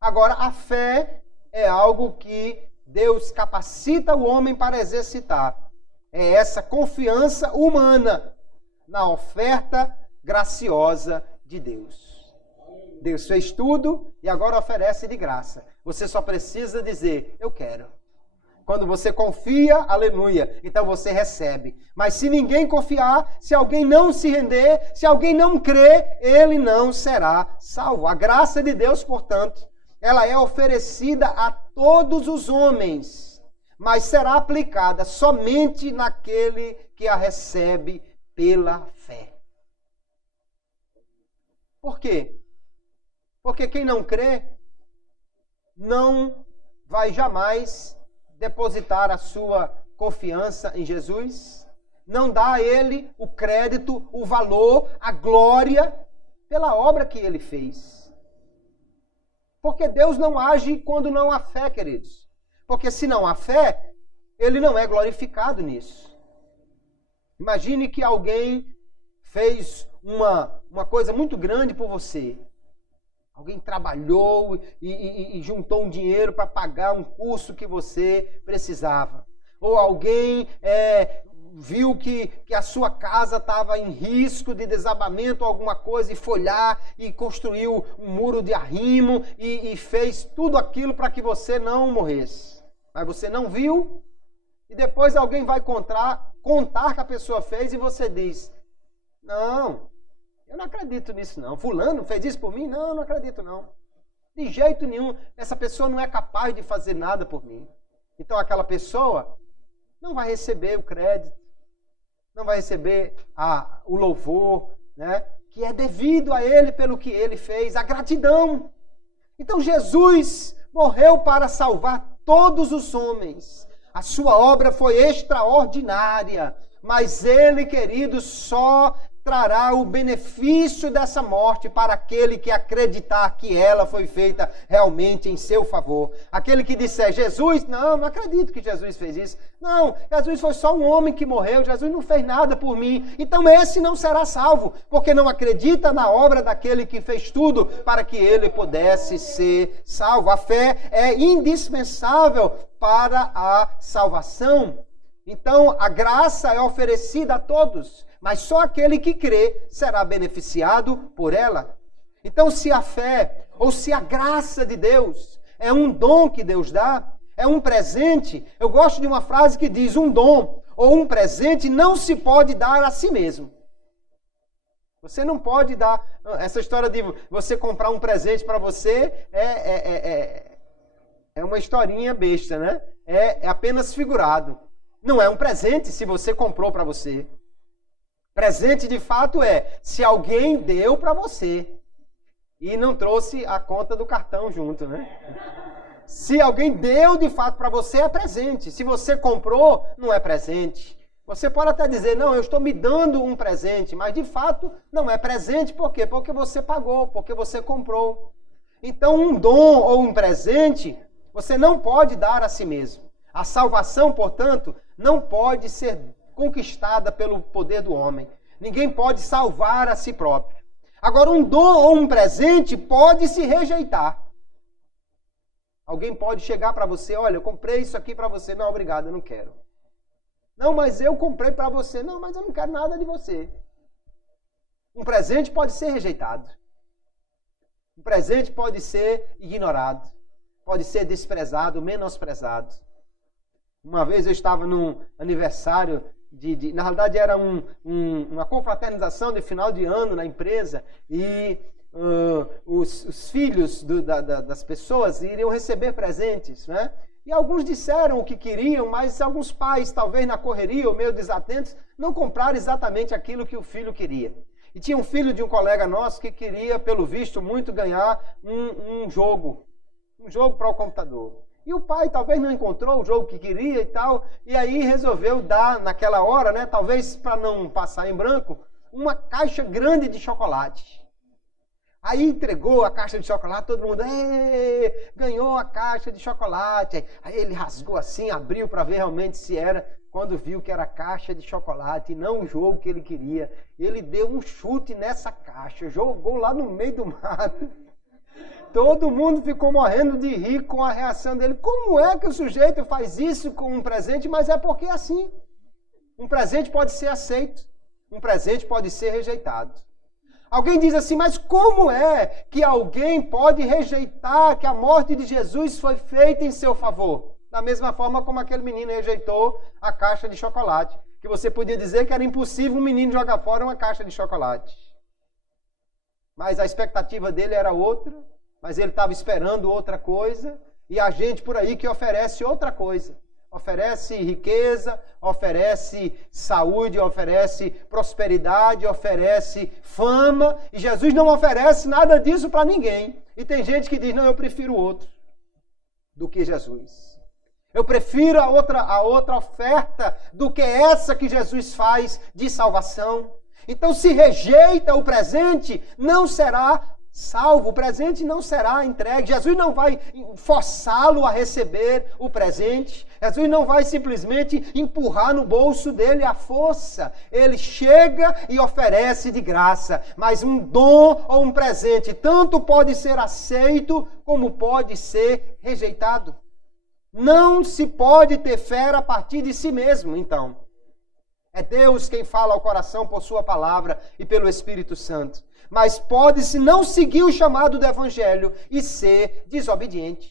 Agora, a fé é algo que Deus capacita o homem para exercitar. É essa confiança humana na oferta graciosa de Deus. Deus fez tudo e agora oferece de graça. Você só precisa dizer: eu quero. Quando você confia, aleluia, então você recebe. Mas se ninguém confiar, se alguém não se render, se alguém não crer, ele não será salvo. A graça de Deus, portanto, ela é oferecida a todos os homens, mas será aplicada somente naquele que a recebe pela fé. Por quê? Porque quem não crê não vai jamais depositar a sua confiança em Jesus, não dá a ele o crédito, o valor, a glória pela obra que ele fez. Porque Deus não age quando não há fé, queridos. Porque se não há fé, ele não é glorificado nisso. Imagine que alguém fez uma coisa muito grande por você. Alguém trabalhou e juntou um dinheiro para pagar um curso que você precisava. Ou alguém viu que a sua casa estava em risco de desabamento ou alguma coisa e foi lá e construiu um muro de arrimo e fez tudo aquilo para que você não morresse. Mas você não viu e depois alguém vai contar que a pessoa fez e você diz, não, eu não acredito nisso não. Fulano fez isso por mim? Não, não acredito não. De jeito nenhum, essa pessoa não é capaz de fazer nada por mim. Então aquela pessoa não vai receber o crédito, não vai receber o louvor, né, que é devido a ele pelo que ele fez, a gratidão. Então Jesus morreu para salvar todos os homens. A sua obra foi extraordinária, mas ele, querido, só trará o benefício dessa morte para aquele que acreditar que ela foi feita realmente em seu favor. Aquele que disser, Jesus, não acredito que Jesus fez isso. Não, Jesus foi só um homem que morreu, Jesus não fez nada por mim. Então esse não será salvo, porque não acredita na obra daquele que fez tudo para que ele pudesse ser salvo. A fé é indispensável para a salvação. Então a graça é oferecida a todos, mas só aquele que crê será beneficiado por ela. Então, se a fé ou se a graça de Deus é um dom que Deus dá, é um presente, eu gosto de uma frase que diz, um dom ou um presente não se pode dar a si mesmo. Você não pode dar, essa história de você comprar um presente para você é uma historinha besta, né? É apenas figurado. Não é um presente se você comprou para você. Presente de fato se alguém deu para você e não trouxe a conta do cartão junto, né? Se alguém deu de fato para você, é presente. Se você comprou, não é presente. Você pode até dizer, não, eu estou me dando um presente, mas de fato não é presente. Por quê? Porque você pagou, porque você comprou. Então um dom ou um presente, você não pode dar a si mesmo. A salvação, portanto, não pode ser conquistada pelo poder do homem. Ninguém pode salvar a si próprio. Agora, um dom ou um presente pode se rejeitar. Alguém pode chegar para você, olha, eu comprei isso aqui para você. Não, obrigado, eu não quero. Não, mas eu comprei para você. Não, mas eu não quero nada de você. Um presente pode ser rejeitado. Um presente pode ser ignorado. Pode ser desprezado, menosprezado. Uma vez eu estava num aniversário na realidade era uma confraternização de final de ano na empresa e os filhos das pessoas iriam receber presentes, né? E alguns disseram o que queriam, mas alguns pais, talvez na correria ou meio desatentos, não compraram exatamente aquilo que o filho queria. E tinha um filho de um colega nosso que queria, pelo visto, muito ganhar um jogo para o computador. E o pai talvez não encontrou o jogo que queria e tal, e aí resolveu dar, naquela hora, né, talvez para não passar em branco, uma caixa grande de chocolate. Aí entregou a caixa de chocolate, todo mundo, ganhou a caixa de chocolate. Aí ele rasgou assim, abriu para ver realmente se era, quando viu que era caixa de chocolate e não o jogo que ele queria. Ele deu um chute nessa caixa, jogou lá no meio do mato. Todo mundo ficou morrendo de rir com a reação dele. Como é que o sujeito faz isso com um presente? Mas é porque é assim. Um presente pode ser aceito. Um presente pode ser rejeitado. Alguém diz assim, mas como é que alguém pode rejeitar que a morte de Jesus foi feita em seu favor? Da mesma forma como aquele menino rejeitou a caixa de chocolate. Que você podia dizer que era impossível um menino jogar fora uma caixa de chocolate. Mas a expectativa dele era outra. Mas ele estava esperando outra coisa, e a gente por aí que oferece outra coisa. Oferece riqueza, oferece saúde, oferece prosperidade, oferece fama, e Jesus não oferece nada disso para ninguém. E tem gente que diz, não, eu prefiro outro do que Jesus. Eu prefiro a outra oferta do que essa que Jesus faz de salvação. Então, se rejeita o presente, não será salvo. O presente não será entregue. Jesus não vai forçá-lo a receber o presente. Jesus não vai simplesmente empurrar no bolso dele a força. Ele chega e oferece de graça. Mas um dom ou um presente tanto pode ser aceito como pode ser rejeitado. Não se pode ter fé a partir de si mesmo, então. É Deus quem fala ao coração por sua palavra e pelo Espírito Santo. Mas pode-se não seguir o chamado do Evangelho e ser desobediente.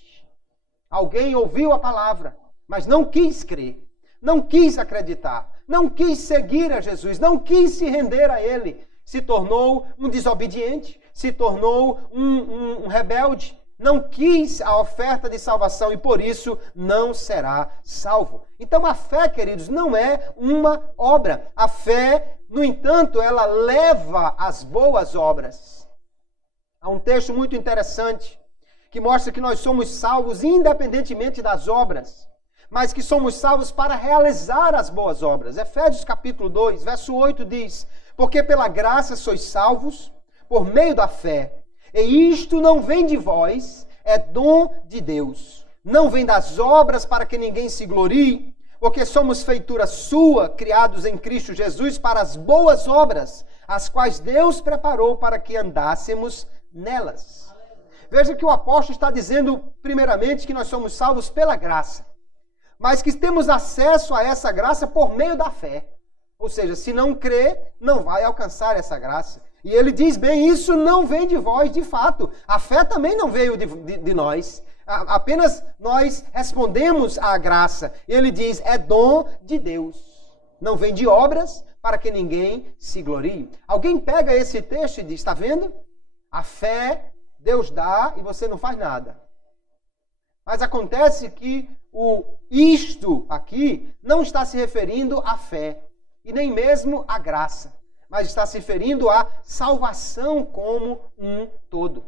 Alguém ouviu a palavra, mas não quis crer, não quis acreditar, não quis seguir a Jesus, não quis se render a Ele. Se tornou um desobediente, se tornou um rebelde. Não quis a oferta de salvação e por isso não será salvo. Então a fé, queridos, não é uma obra. A fé, no entanto, ela leva às boas obras. Há um texto muito interessante que mostra que nós somos salvos independentemente das obras, mas que somos salvos para realizar as boas obras. Efésios capítulo 2, verso 8 diz: porque pela graça sois salvos por meio da fé. E isto não vem de vós, é dom de Deus. Não vem das obras para que ninguém se glorie, porque somos feitura sua, criados em Cristo Jesus para as boas obras, as quais Deus preparou para que andássemos nelas. Veja que o apóstolo está dizendo, primeiramente, que nós somos salvos pela graça, mas que temos acesso a essa graça por meio da fé. Ou seja, se não crer, não vai alcançar essa graça. E ele diz bem, isso não vem de vós, de fato. A fé também não veio de nós. Apenas nós respondemos à graça. Ele diz, é dom de Deus. Não vem de obras para que ninguém se glorie. Alguém pega esse texto e diz, está vendo? A fé Deus dá e você não faz nada. Mas acontece que o isto aqui não está se referindo à fé. E nem mesmo à graça. Mas está se referindo à salvação como um todo.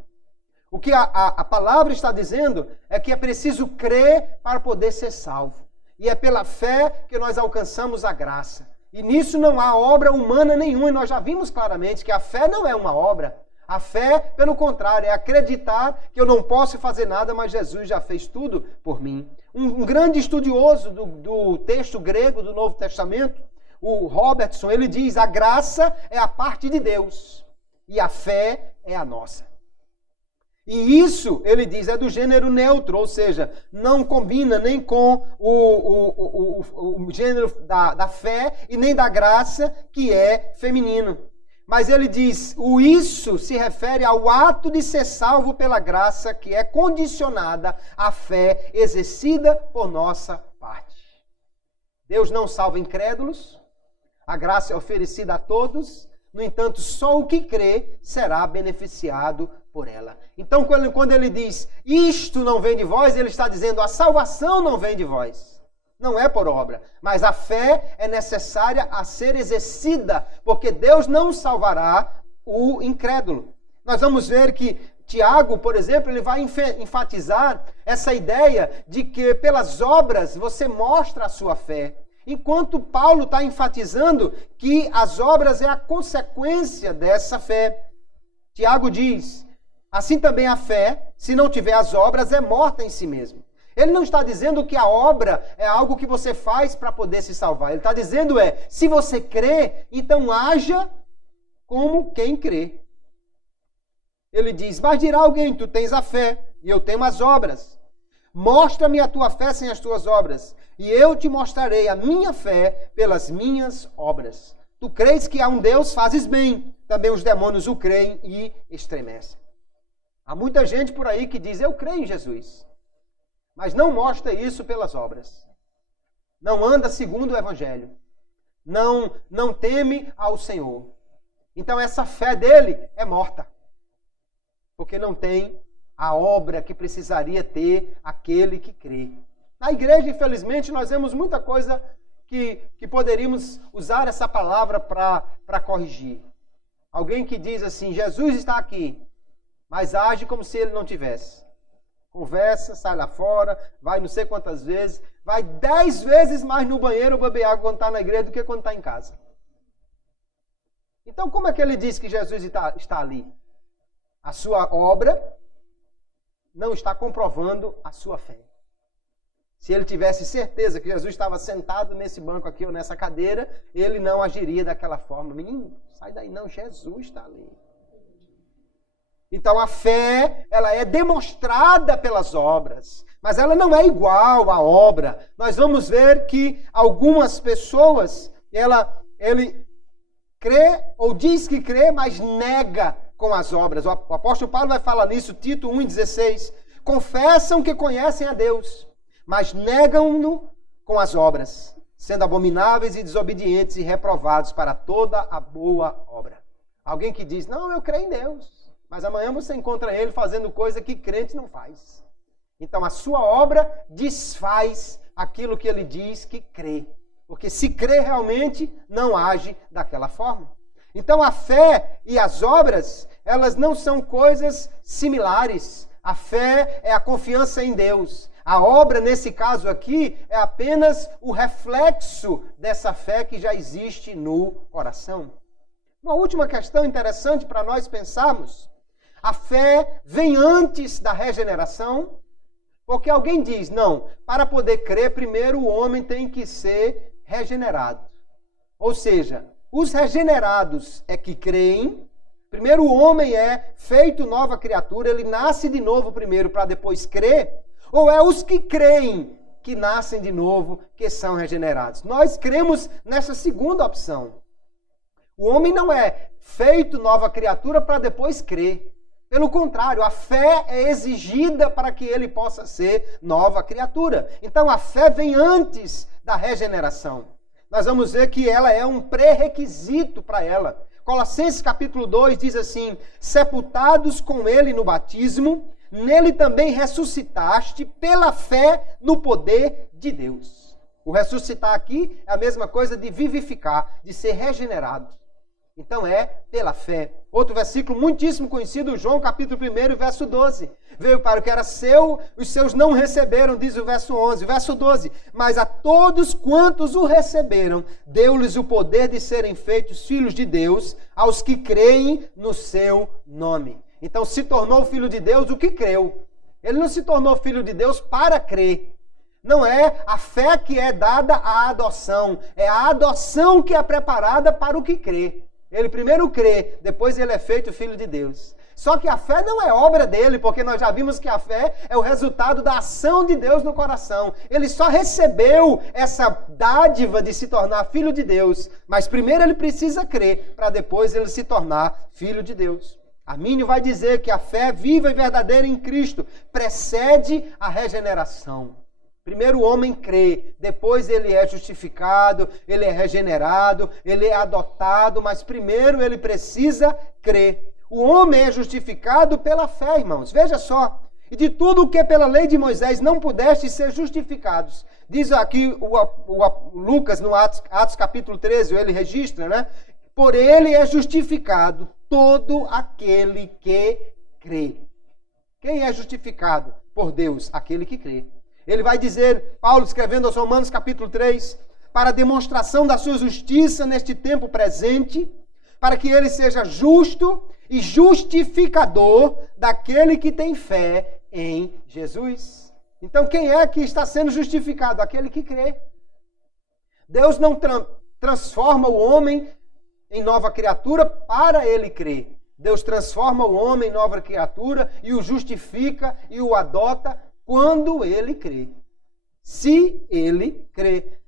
O que a palavra está dizendo é que é preciso crer para poder ser salvo. E é pela fé que nós alcançamos a graça. E nisso não há obra humana nenhuma. E nós já vimos claramente que a fé não é uma obra. A fé, pelo contrário, é acreditar que eu não posso fazer nada, mas Jesus já fez tudo por mim. Um grande estudioso do texto grego do Novo Testamento, o Robertson, ele diz, a graça é a parte de Deus e a fé é a nossa. E isso, ele diz, é do gênero neutro, ou seja, não combina nem com o gênero da fé e nem da graça, que é feminino. Mas ele diz, o isso se refere ao ato de ser salvo pela graça, que é condicionada à fé exercida por nossa parte. Deus não salva incrédulos. A graça é oferecida a todos, no entanto, só o que crê será beneficiado por ela. Então, quando ele diz, isto não vem de vós, ele está dizendo, a salvação não vem de vós. Não é por obra, mas a fé é necessária a ser exercida, porque Deus não salvará o incrédulo. Nós vamos ver que Tiago, por exemplo, ele vai enfatizar essa ideia de que pelas obras você mostra a sua fé. Enquanto Paulo está enfatizando que as obras é a consequência dessa fé. Tiago diz, assim também a fé, se não tiver as obras, é morta em si mesmo. Ele não está dizendo que a obra é algo que você faz para poder se salvar. Ele está dizendo se você crê, então haja como quem crê. Ele diz, mas dirá alguém, tu tens a fé e eu tenho as obras. Mostra-me a tua fé sem as tuas obras, e eu te mostrarei a minha fé pelas minhas obras. Tu crês que há um Deus, fazes bem. Também os demônios o creem e estremecem. Há muita gente por aí que diz, eu creio em Jesus, mas não mostra isso pelas obras. Não anda segundo o Evangelho. Não teme ao Senhor. Então essa fé dele é morta, porque não tem a obra que precisaria ter aquele que crê. Na igreja, infelizmente, nós vemos muita coisa que poderíamos usar essa palavra para corrigir. Alguém que diz assim, Jesus está aqui, mas age como se ele não tivesse. Conversa, sai lá fora, vai não sei quantas vezes, vai 10 vezes mais no banheiro beber água quando está na igreja do que quando está em casa. Então, como é que ele diz que Jesus está ali? A sua obra não está comprovando a sua fé. Se ele tivesse certeza que Jesus estava sentado nesse banco aqui ou nessa cadeira, ele não agiria daquela forma. Menino, sai daí não, Jesus está ali. Então a fé, ela é demonstrada pelas obras, mas ela não é igual à obra. Nós vamos ver que algumas pessoas, ele crê ou diz que crê, mas nega com as obras. O apóstolo Paulo vai falar nisso, Tito 1,16. Confessam que conhecem a Deus, mas negam-no com as obras, sendo abomináveis e desobedientes e reprovados para toda a boa obra. Alguém que diz, não, eu creio em Deus, mas amanhã você encontra ele fazendo coisa que crente não faz. Então a sua obra desfaz aquilo que ele diz que crê. Porque se crê realmente, não age daquela forma. Então a fé e as obras, elas não são coisas similares. A fé é a confiança em Deus. A obra, nesse caso aqui, é apenas o reflexo dessa fé que já existe no coração. Uma última questão interessante para nós pensarmos. A fé vem antes da regeneração, porque alguém diz, não, para poder crer, primeiro o homem tem que ser regenerado. Ou seja, os regenerados é que creem. Primeiro o homem é feito nova criatura, ele nasce de novo primeiro para depois crer. Ou é os que creem que nascem de novo, que são regenerados. Nós cremos nessa segunda opção. O homem não é feito nova criatura para depois crer. Pelo contrário, a fé é exigida para que ele possa ser nova criatura. Então a fé vem antes da regeneração. Nós vamos ver que ela é um pré-requisito para ela. Colossenses capítulo 2 diz assim, sepultados com ele no batismo, nele também ressuscitaste pela fé no poder de Deus. O ressuscitar aqui é a mesma coisa de vivificar, de ser regenerado. Então é pela fé. Outro versículo muitíssimo conhecido, João capítulo 1, verso 12. Veio para o que era seu, os seus não receberam, diz o verso 11. Verso 12, mas a todos quantos o receberam, deu-lhes o poder de serem feitos filhos de Deus, aos que creem no seu nome. Então se tornou filho de Deus o que creu. Ele não se tornou filho de Deus para crer. Não é a fé que é dada à adoção, é a adoção que é preparada para o que crê. Ele primeiro crê, depois ele é feito filho de Deus. Só que a fé não é obra dele, porque nós já vimos que a fé é o resultado da ação de Deus no coração. Ele só recebeu essa dádiva de se tornar filho de Deus, mas primeiro ele precisa crer, para depois ele se tornar filho de Deus. Armínio vai dizer que a fé viva e verdadeira em Cristo precede a regeneração. Primeiro o homem crê, depois ele é justificado, ele é regenerado, ele é adotado, mas primeiro ele precisa crer. O homem é justificado pela fé, irmãos. Veja só, e de tudo o que pela lei de Moisés não pudeste ser justificados. Diz aqui o Lucas no Atos capítulo 13, ele registra, né? Por ele é justificado todo aquele que crê. Quem é justificado por Deus? Aquele que crê. Ele vai dizer, Paulo escrevendo aos Romanos capítulo 3, para a demonstração da sua justiça neste tempo presente, para que ele seja justo e justificador daquele que tem fé em Jesus. Então quem é que está sendo justificado? Aquele que crê. Deus não transforma o homem em nova criatura para ele crer. Deus transforma o homem em nova criatura e o justifica e o adota quando ele crê. Se ele crê.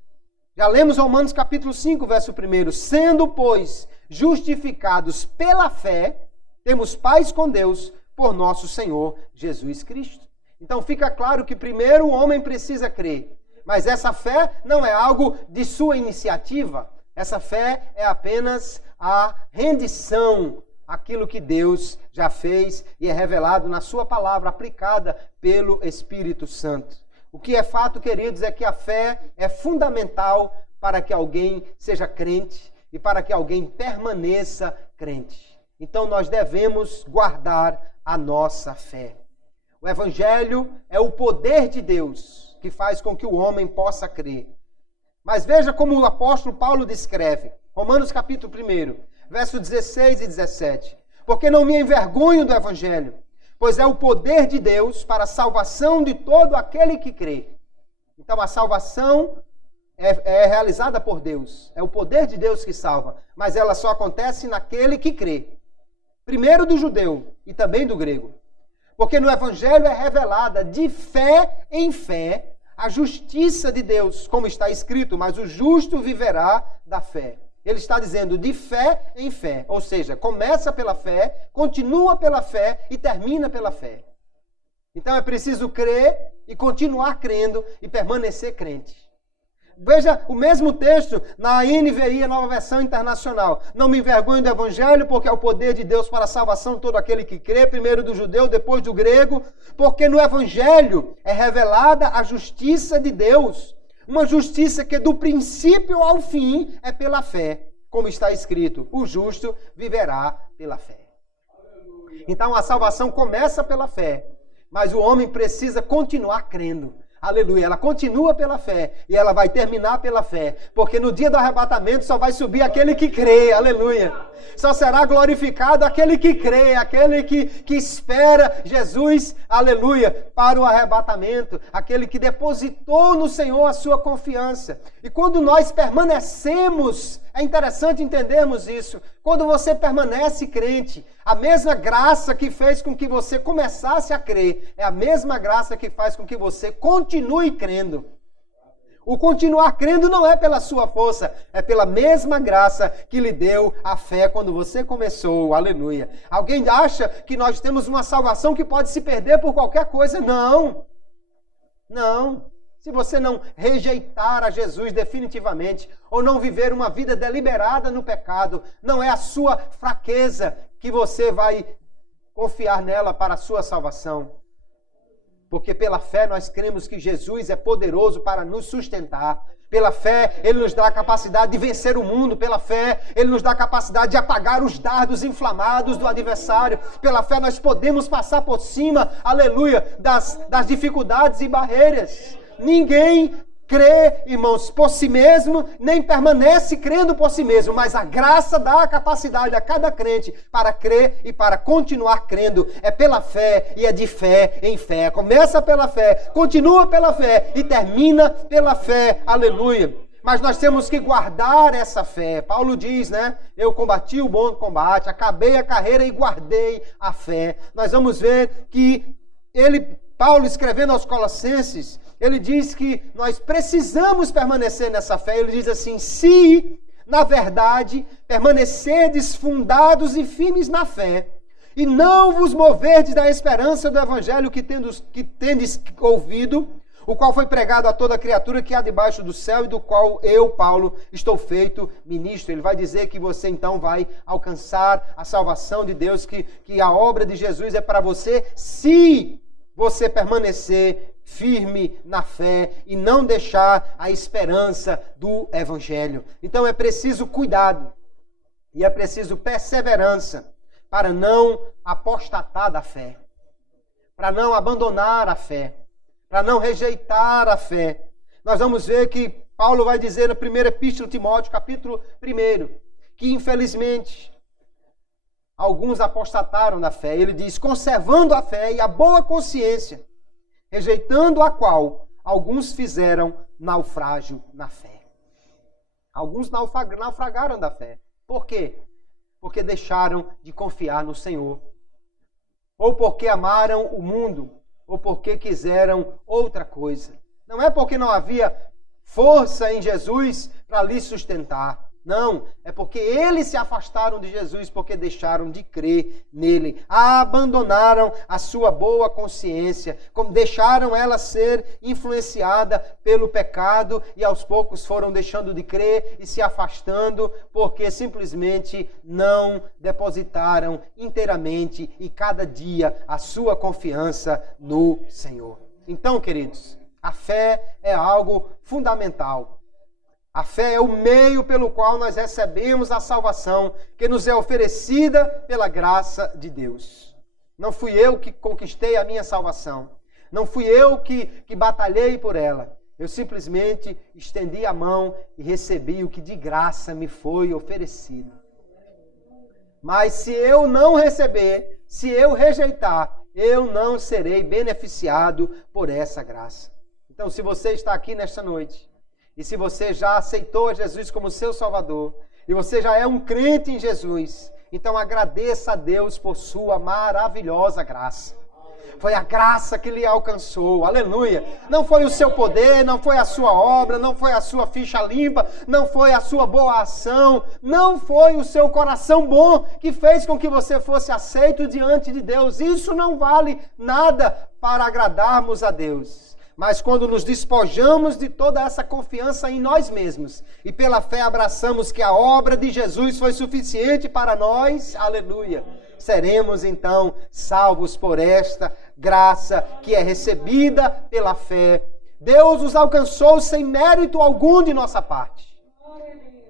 Já lemos Romanos capítulo 5, verso 1. Sendo, pois, justificados pela fé, temos paz com Deus por nosso Senhor Jesus Cristo. Então fica claro que primeiro o homem precisa crer. Mas essa fé não é algo de sua iniciativa. Essa fé é apenas a rendição àquilo que Deus já fez e é revelado na sua palavra, aplicada pelo Espírito Santo. O que é fato, queridos, é que a fé é fundamental para que alguém seja crente e para que alguém permaneça crente. Então nós devemos guardar a nossa fé. O Evangelho é o poder de Deus que faz com que o homem possa crer. Mas veja como o apóstolo Paulo descreve. Romanos capítulo 1, versos 16 e 17. Porque não me envergonho do Evangelho, pois é o poder de Deus para a salvação de todo aquele que crê. Então a salvação é realizada por Deus. É o poder de Deus que salva. Mas ela só acontece naquele que crê. Primeiro do judeu e também do grego. Porque no Evangelho é revelada de fé em fé a justiça de Deus, como está escrito, mas o justo viverá da fé. Ele está dizendo de fé em fé, ou seja, começa pela fé, continua pela fé e termina pela fé. Então é preciso crer e continuar crendo e permanecer crente. Veja o mesmo texto na NVI, a Nova Versão Internacional. Não me envergonho do Evangelho, porque é o poder de Deus para a salvação de todo aquele que crê, primeiro do judeu, depois do grego, porque no Evangelho é revelada a justiça de Deus, uma justiça que do princípio ao fim é pela fé, como está escrito, o justo viverá pela fé. Então a salvação começa pela fé, mas o homem precisa continuar crendo. Aleluia, ela continua pela fé e ela vai terminar pela fé, porque no dia do arrebatamento só vai subir aquele que crê, aleluia. Só será glorificado aquele que crê, aquele que espera Jesus, aleluia, para o arrebatamento, aquele que depositou no Senhor a sua confiança. E quando nós permanecemos, é interessante entendermos isso, quando você permanece crente, a mesma graça que fez com que você começasse a crer, é a mesma graça que faz com que você continue crendo. O continuar crendo não é pela sua força, é pela mesma graça que lhe deu a fé quando você começou, aleluia. Alguém acha que nós temos uma salvação que pode se perder por qualquer coisa? Não, não. Se você não rejeitar a Jesus definitivamente, ou não viver uma vida deliberada no pecado, não é a sua fraqueza que você vai confiar nela para a sua salvação. Porque pela fé nós cremos que Jesus é poderoso para nos sustentar. Pela fé, Ele nos dá a capacidade de vencer o mundo. Pela fé, Ele nos dá a capacidade de apagar os dardos inflamados do adversário. Pela fé, nós podemos passar por cima, aleluia, das dificuldades e barreiras. Ninguém crê, irmãos, por si mesmo, nem permanece crendo por si mesmo, mas a graça dá a capacidade a cada crente para crer e para continuar crendo. É pela fé e é de fé em fé. Começa pela fé, continua pela fé e termina pela fé. Aleluia. Mas nós temos que guardar essa fé. Paulo diz, né? Eu combati o bom combate, acabei a carreira e guardei a fé. Nós vamos ver que Paulo escrevendo aos Colossenses, ele diz que nós precisamos permanecer nessa fé. Ele diz assim, se, na verdade, permanecerdes fundados e firmes na fé, e não vos moverdes da esperança do Evangelho que tendes ouvido, o qual foi pregado a toda criatura que há debaixo do céu e do qual eu, Paulo, estou feito ministro. Ele vai dizer que você então vai alcançar a salvação de Deus, que a obra de Jesus é para você, se você permanecer firme na fé e não deixar a esperança do Evangelho. Então é preciso cuidado e é preciso perseverança para não apostatar da fé, para não abandonar a fé, para não rejeitar a fé. Nós vamos ver que Paulo vai dizer na primeira epístola de Timóteo, capítulo 1, que infelizmente alguns apostataram da fé. Ele diz, conservando a fé e a boa consciência, rejeitando a qual alguns fizeram naufrágio na fé. Alguns naufragaram da fé. Por quê? Porque deixaram de confiar no Senhor. Ou porque amaram o mundo, ou porque quiseram outra coisa. Não é porque não havia força em Jesus para lhe sustentar. Não, é porque eles se afastaram de Jesus porque deixaram de crer nele. Abandonaram a sua boa consciência, deixaram ela ser influenciada pelo pecado e aos poucos foram deixando de crer e se afastando porque simplesmente não depositaram inteiramente e cada dia a sua confiança no Senhor. Então, queridos, a fé é algo fundamental. A fé é o meio pelo qual nós recebemos a salvação, que nos é oferecida pela graça de Deus. Não fui eu que conquistei a minha salvação. Não fui eu que batalhei por ela. Eu simplesmente estendi a mão e recebi o que de graça me foi oferecido. Mas se eu não receber, se eu rejeitar, eu não serei beneficiado por essa graça. Então, se você está aqui nesta noite, e se você já aceitou Jesus como seu Salvador, e você já é um crente em Jesus, então agradeça a Deus por sua maravilhosa graça. Foi a graça que lhe alcançou, aleluia. Não foi o seu poder, não foi a sua obra, não foi a sua ficha limpa, não foi a sua boa ação, não foi o seu coração bom que fez com que você fosse aceito diante de Deus. Isso não vale nada para agradarmos a Deus. Mas quando nos despojamos de toda essa confiança em nós mesmos e pela fé abraçamos que a obra de Jesus foi suficiente para nós, aleluia, seremos então salvos por esta graça que é recebida pela fé. Deus nos alcançou sem mérito algum de nossa parte.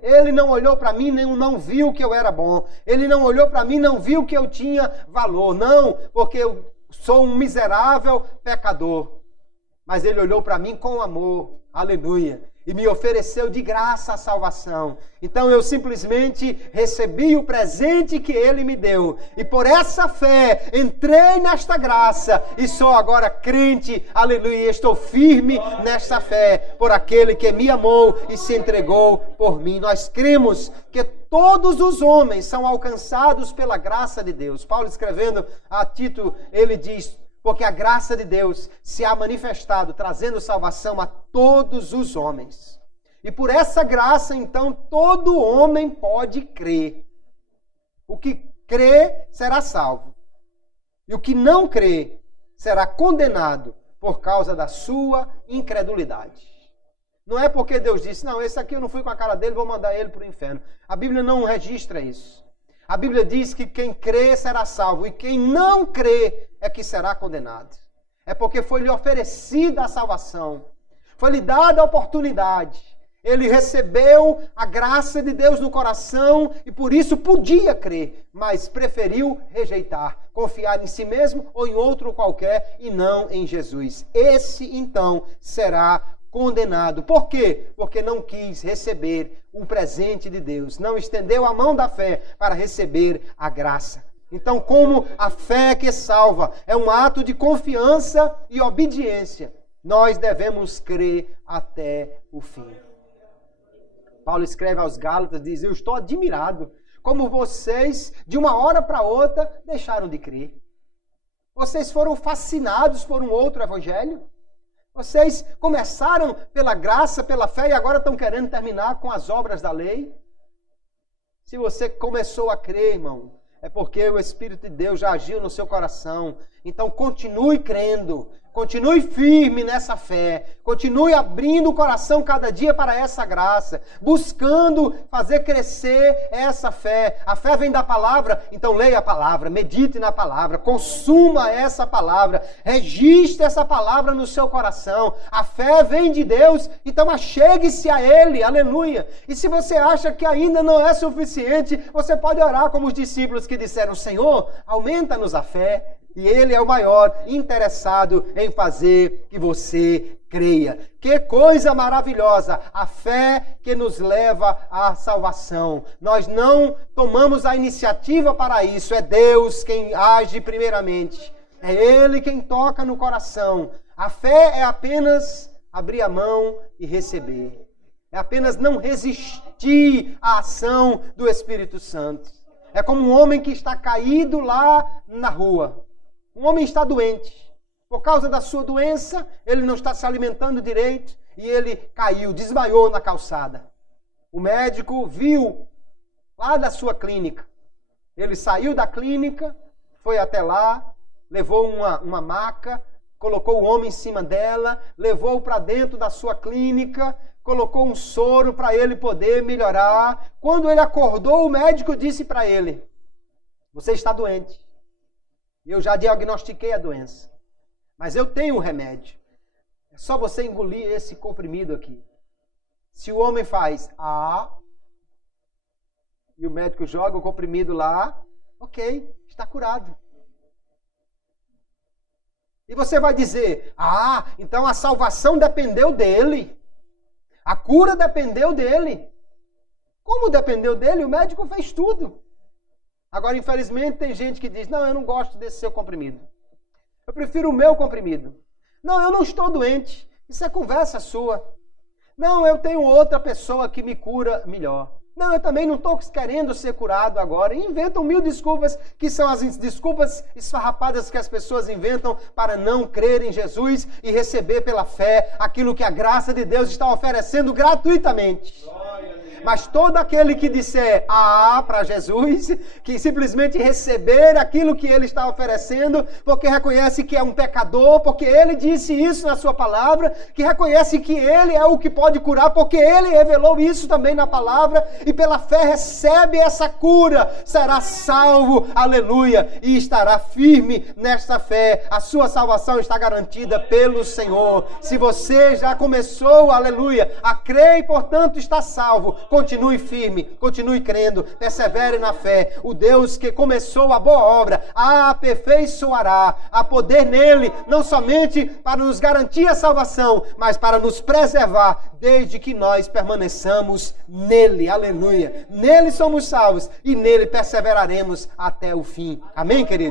Ele não olhou para mim, não viu que eu era bom. Ele não olhou para mim, não viu que eu tinha valor. Não, porque eu sou um miserável pecador. Mas Ele olhou para mim com amor, aleluia, e me ofereceu de graça a salvação. Então eu simplesmente recebi o presente que Ele me deu. E por essa fé entrei nesta graça e sou agora crente, aleluia, estou firme nesta fé por aquele que me amou e se entregou por mim. Nós cremos que todos os homens são alcançados pela graça de Deus. Paulo escrevendo a Tito, ele diz: porque a graça de Deus se há manifestado, trazendo salvação a todos os homens. E por essa graça, então, todo homem pode crer. O que crê será salvo. E o que não crê será condenado por causa da sua incredulidade. Não é porque Deus disse, não, esse aqui eu não fui com a cara dele, vou mandar ele para o inferno. A Bíblia não registra isso. A Bíblia diz que quem crê será salvo e quem não crê é que será condenado. É porque foi-lhe oferecida a salvação, foi-lhe dada a oportunidade. Ele recebeu a graça de Deus no coração e por isso podia crer, mas preferiu rejeitar, confiar em si mesmo ou em outro qualquer e não em Jesus. Esse então será condenado. Por quê? Porque não quis receber um presente de Deus. Não estendeu a mão da fé para receber a graça. Então, como a fé que salva é um ato de confiança e obediência, nós devemos crer até o fim. Paulo escreve aos Gálatas, diz, eu estou admirado como vocês, de uma hora para outra, deixaram de crer. Vocês foram fascinados por um outro evangelho. Vocês começaram pela graça, pela fé e agora estão querendo terminar com as obras da lei? Se você começou a crer, irmão, é porque o Espírito de Deus já agiu no seu coração. Então continue crendo, continue firme nessa fé, continue abrindo o coração cada dia para essa graça, buscando fazer crescer essa fé. A fé vem da palavra, então leia a palavra, medite na palavra, consuma essa palavra, registre essa palavra no seu coração. A fé vem de Deus, então achegue-se a Ele, aleluia. E se você acha que ainda não é suficiente, você pode orar como os discípulos que disseram, Senhor, aumenta-nos a fé. E Ele é o maior interessado em fazer que você creia. Que coisa maravilhosa! A fé que nos leva à salvação. Nós não tomamos a iniciativa para isso. É Deus quem age primeiramente. É Ele quem toca no coração. A fé é apenas abrir a mão e receber. É apenas não resistir à ação do Espírito Santo. É como um homem que está caído lá na rua. Um homem está doente. Por causa da sua doença, ele não está se alimentando direito e ele caiu, desmaiou na calçada. O médico viu lá da sua clínica. Ele saiu da clínica, foi até lá, levou uma maca, colocou o homem em cima dela, levou para dentro da sua clínica, colocou um soro para ele poder melhorar. Quando ele acordou, o médico disse para ele, você está doente. Eu já diagnostiquei a doença. Mas eu tenho um remédio. É só você engolir esse comprimido aqui. Se o homem faz e o médico joga o comprimido lá, ok, está curado. E você vai dizer, então a salvação dependeu dele. A cura dependeu dele. Como dependeu dele? O médico fez tudo. Agora, infelizmente, tem gente que diz, não, eu não gosto desse seu comprimido. Eu prefiro o meu comprimido. Não, eu não estou doente. Isso é conversa sua. Não, eu tenho outra pessoa que me cura melhor. Não, eu também não estou querendo ser curado agora. E inventam 1000 desculpas, que são as desculpas esfarrapadas que as pessoas inventam para não crer em Jesus e receber pela fé aquilo que a graça de Deus está oferecendo gratuitamente. Mas todo aquele que disser para Jesus, que simplesmente receber aquilo que ele está oferecendo, porque reconhece que é um pecador, porque ele disse isso na sua palavra, que reconhece que ele é o que pode curar, porque ele revelou isso também na palavra, e pela fé recebe essa cura, será salvo, aleluia, e estará firme nesta fé. A sua salvação está garantida pelo Senhor. Se você já começou, aleluia, a crer e portanto está salvo, continue firme, continue crendo, persevere na fé. O Deus que começou a boa obra, a aperfeiçoará, a poder nele, não somente para nos garantir a salvação, mas para nos preservar, desde que nós permaneçamos nele, aleluia. Nele somos salvos e nele perseveraremos até o fim. Amém, queridos?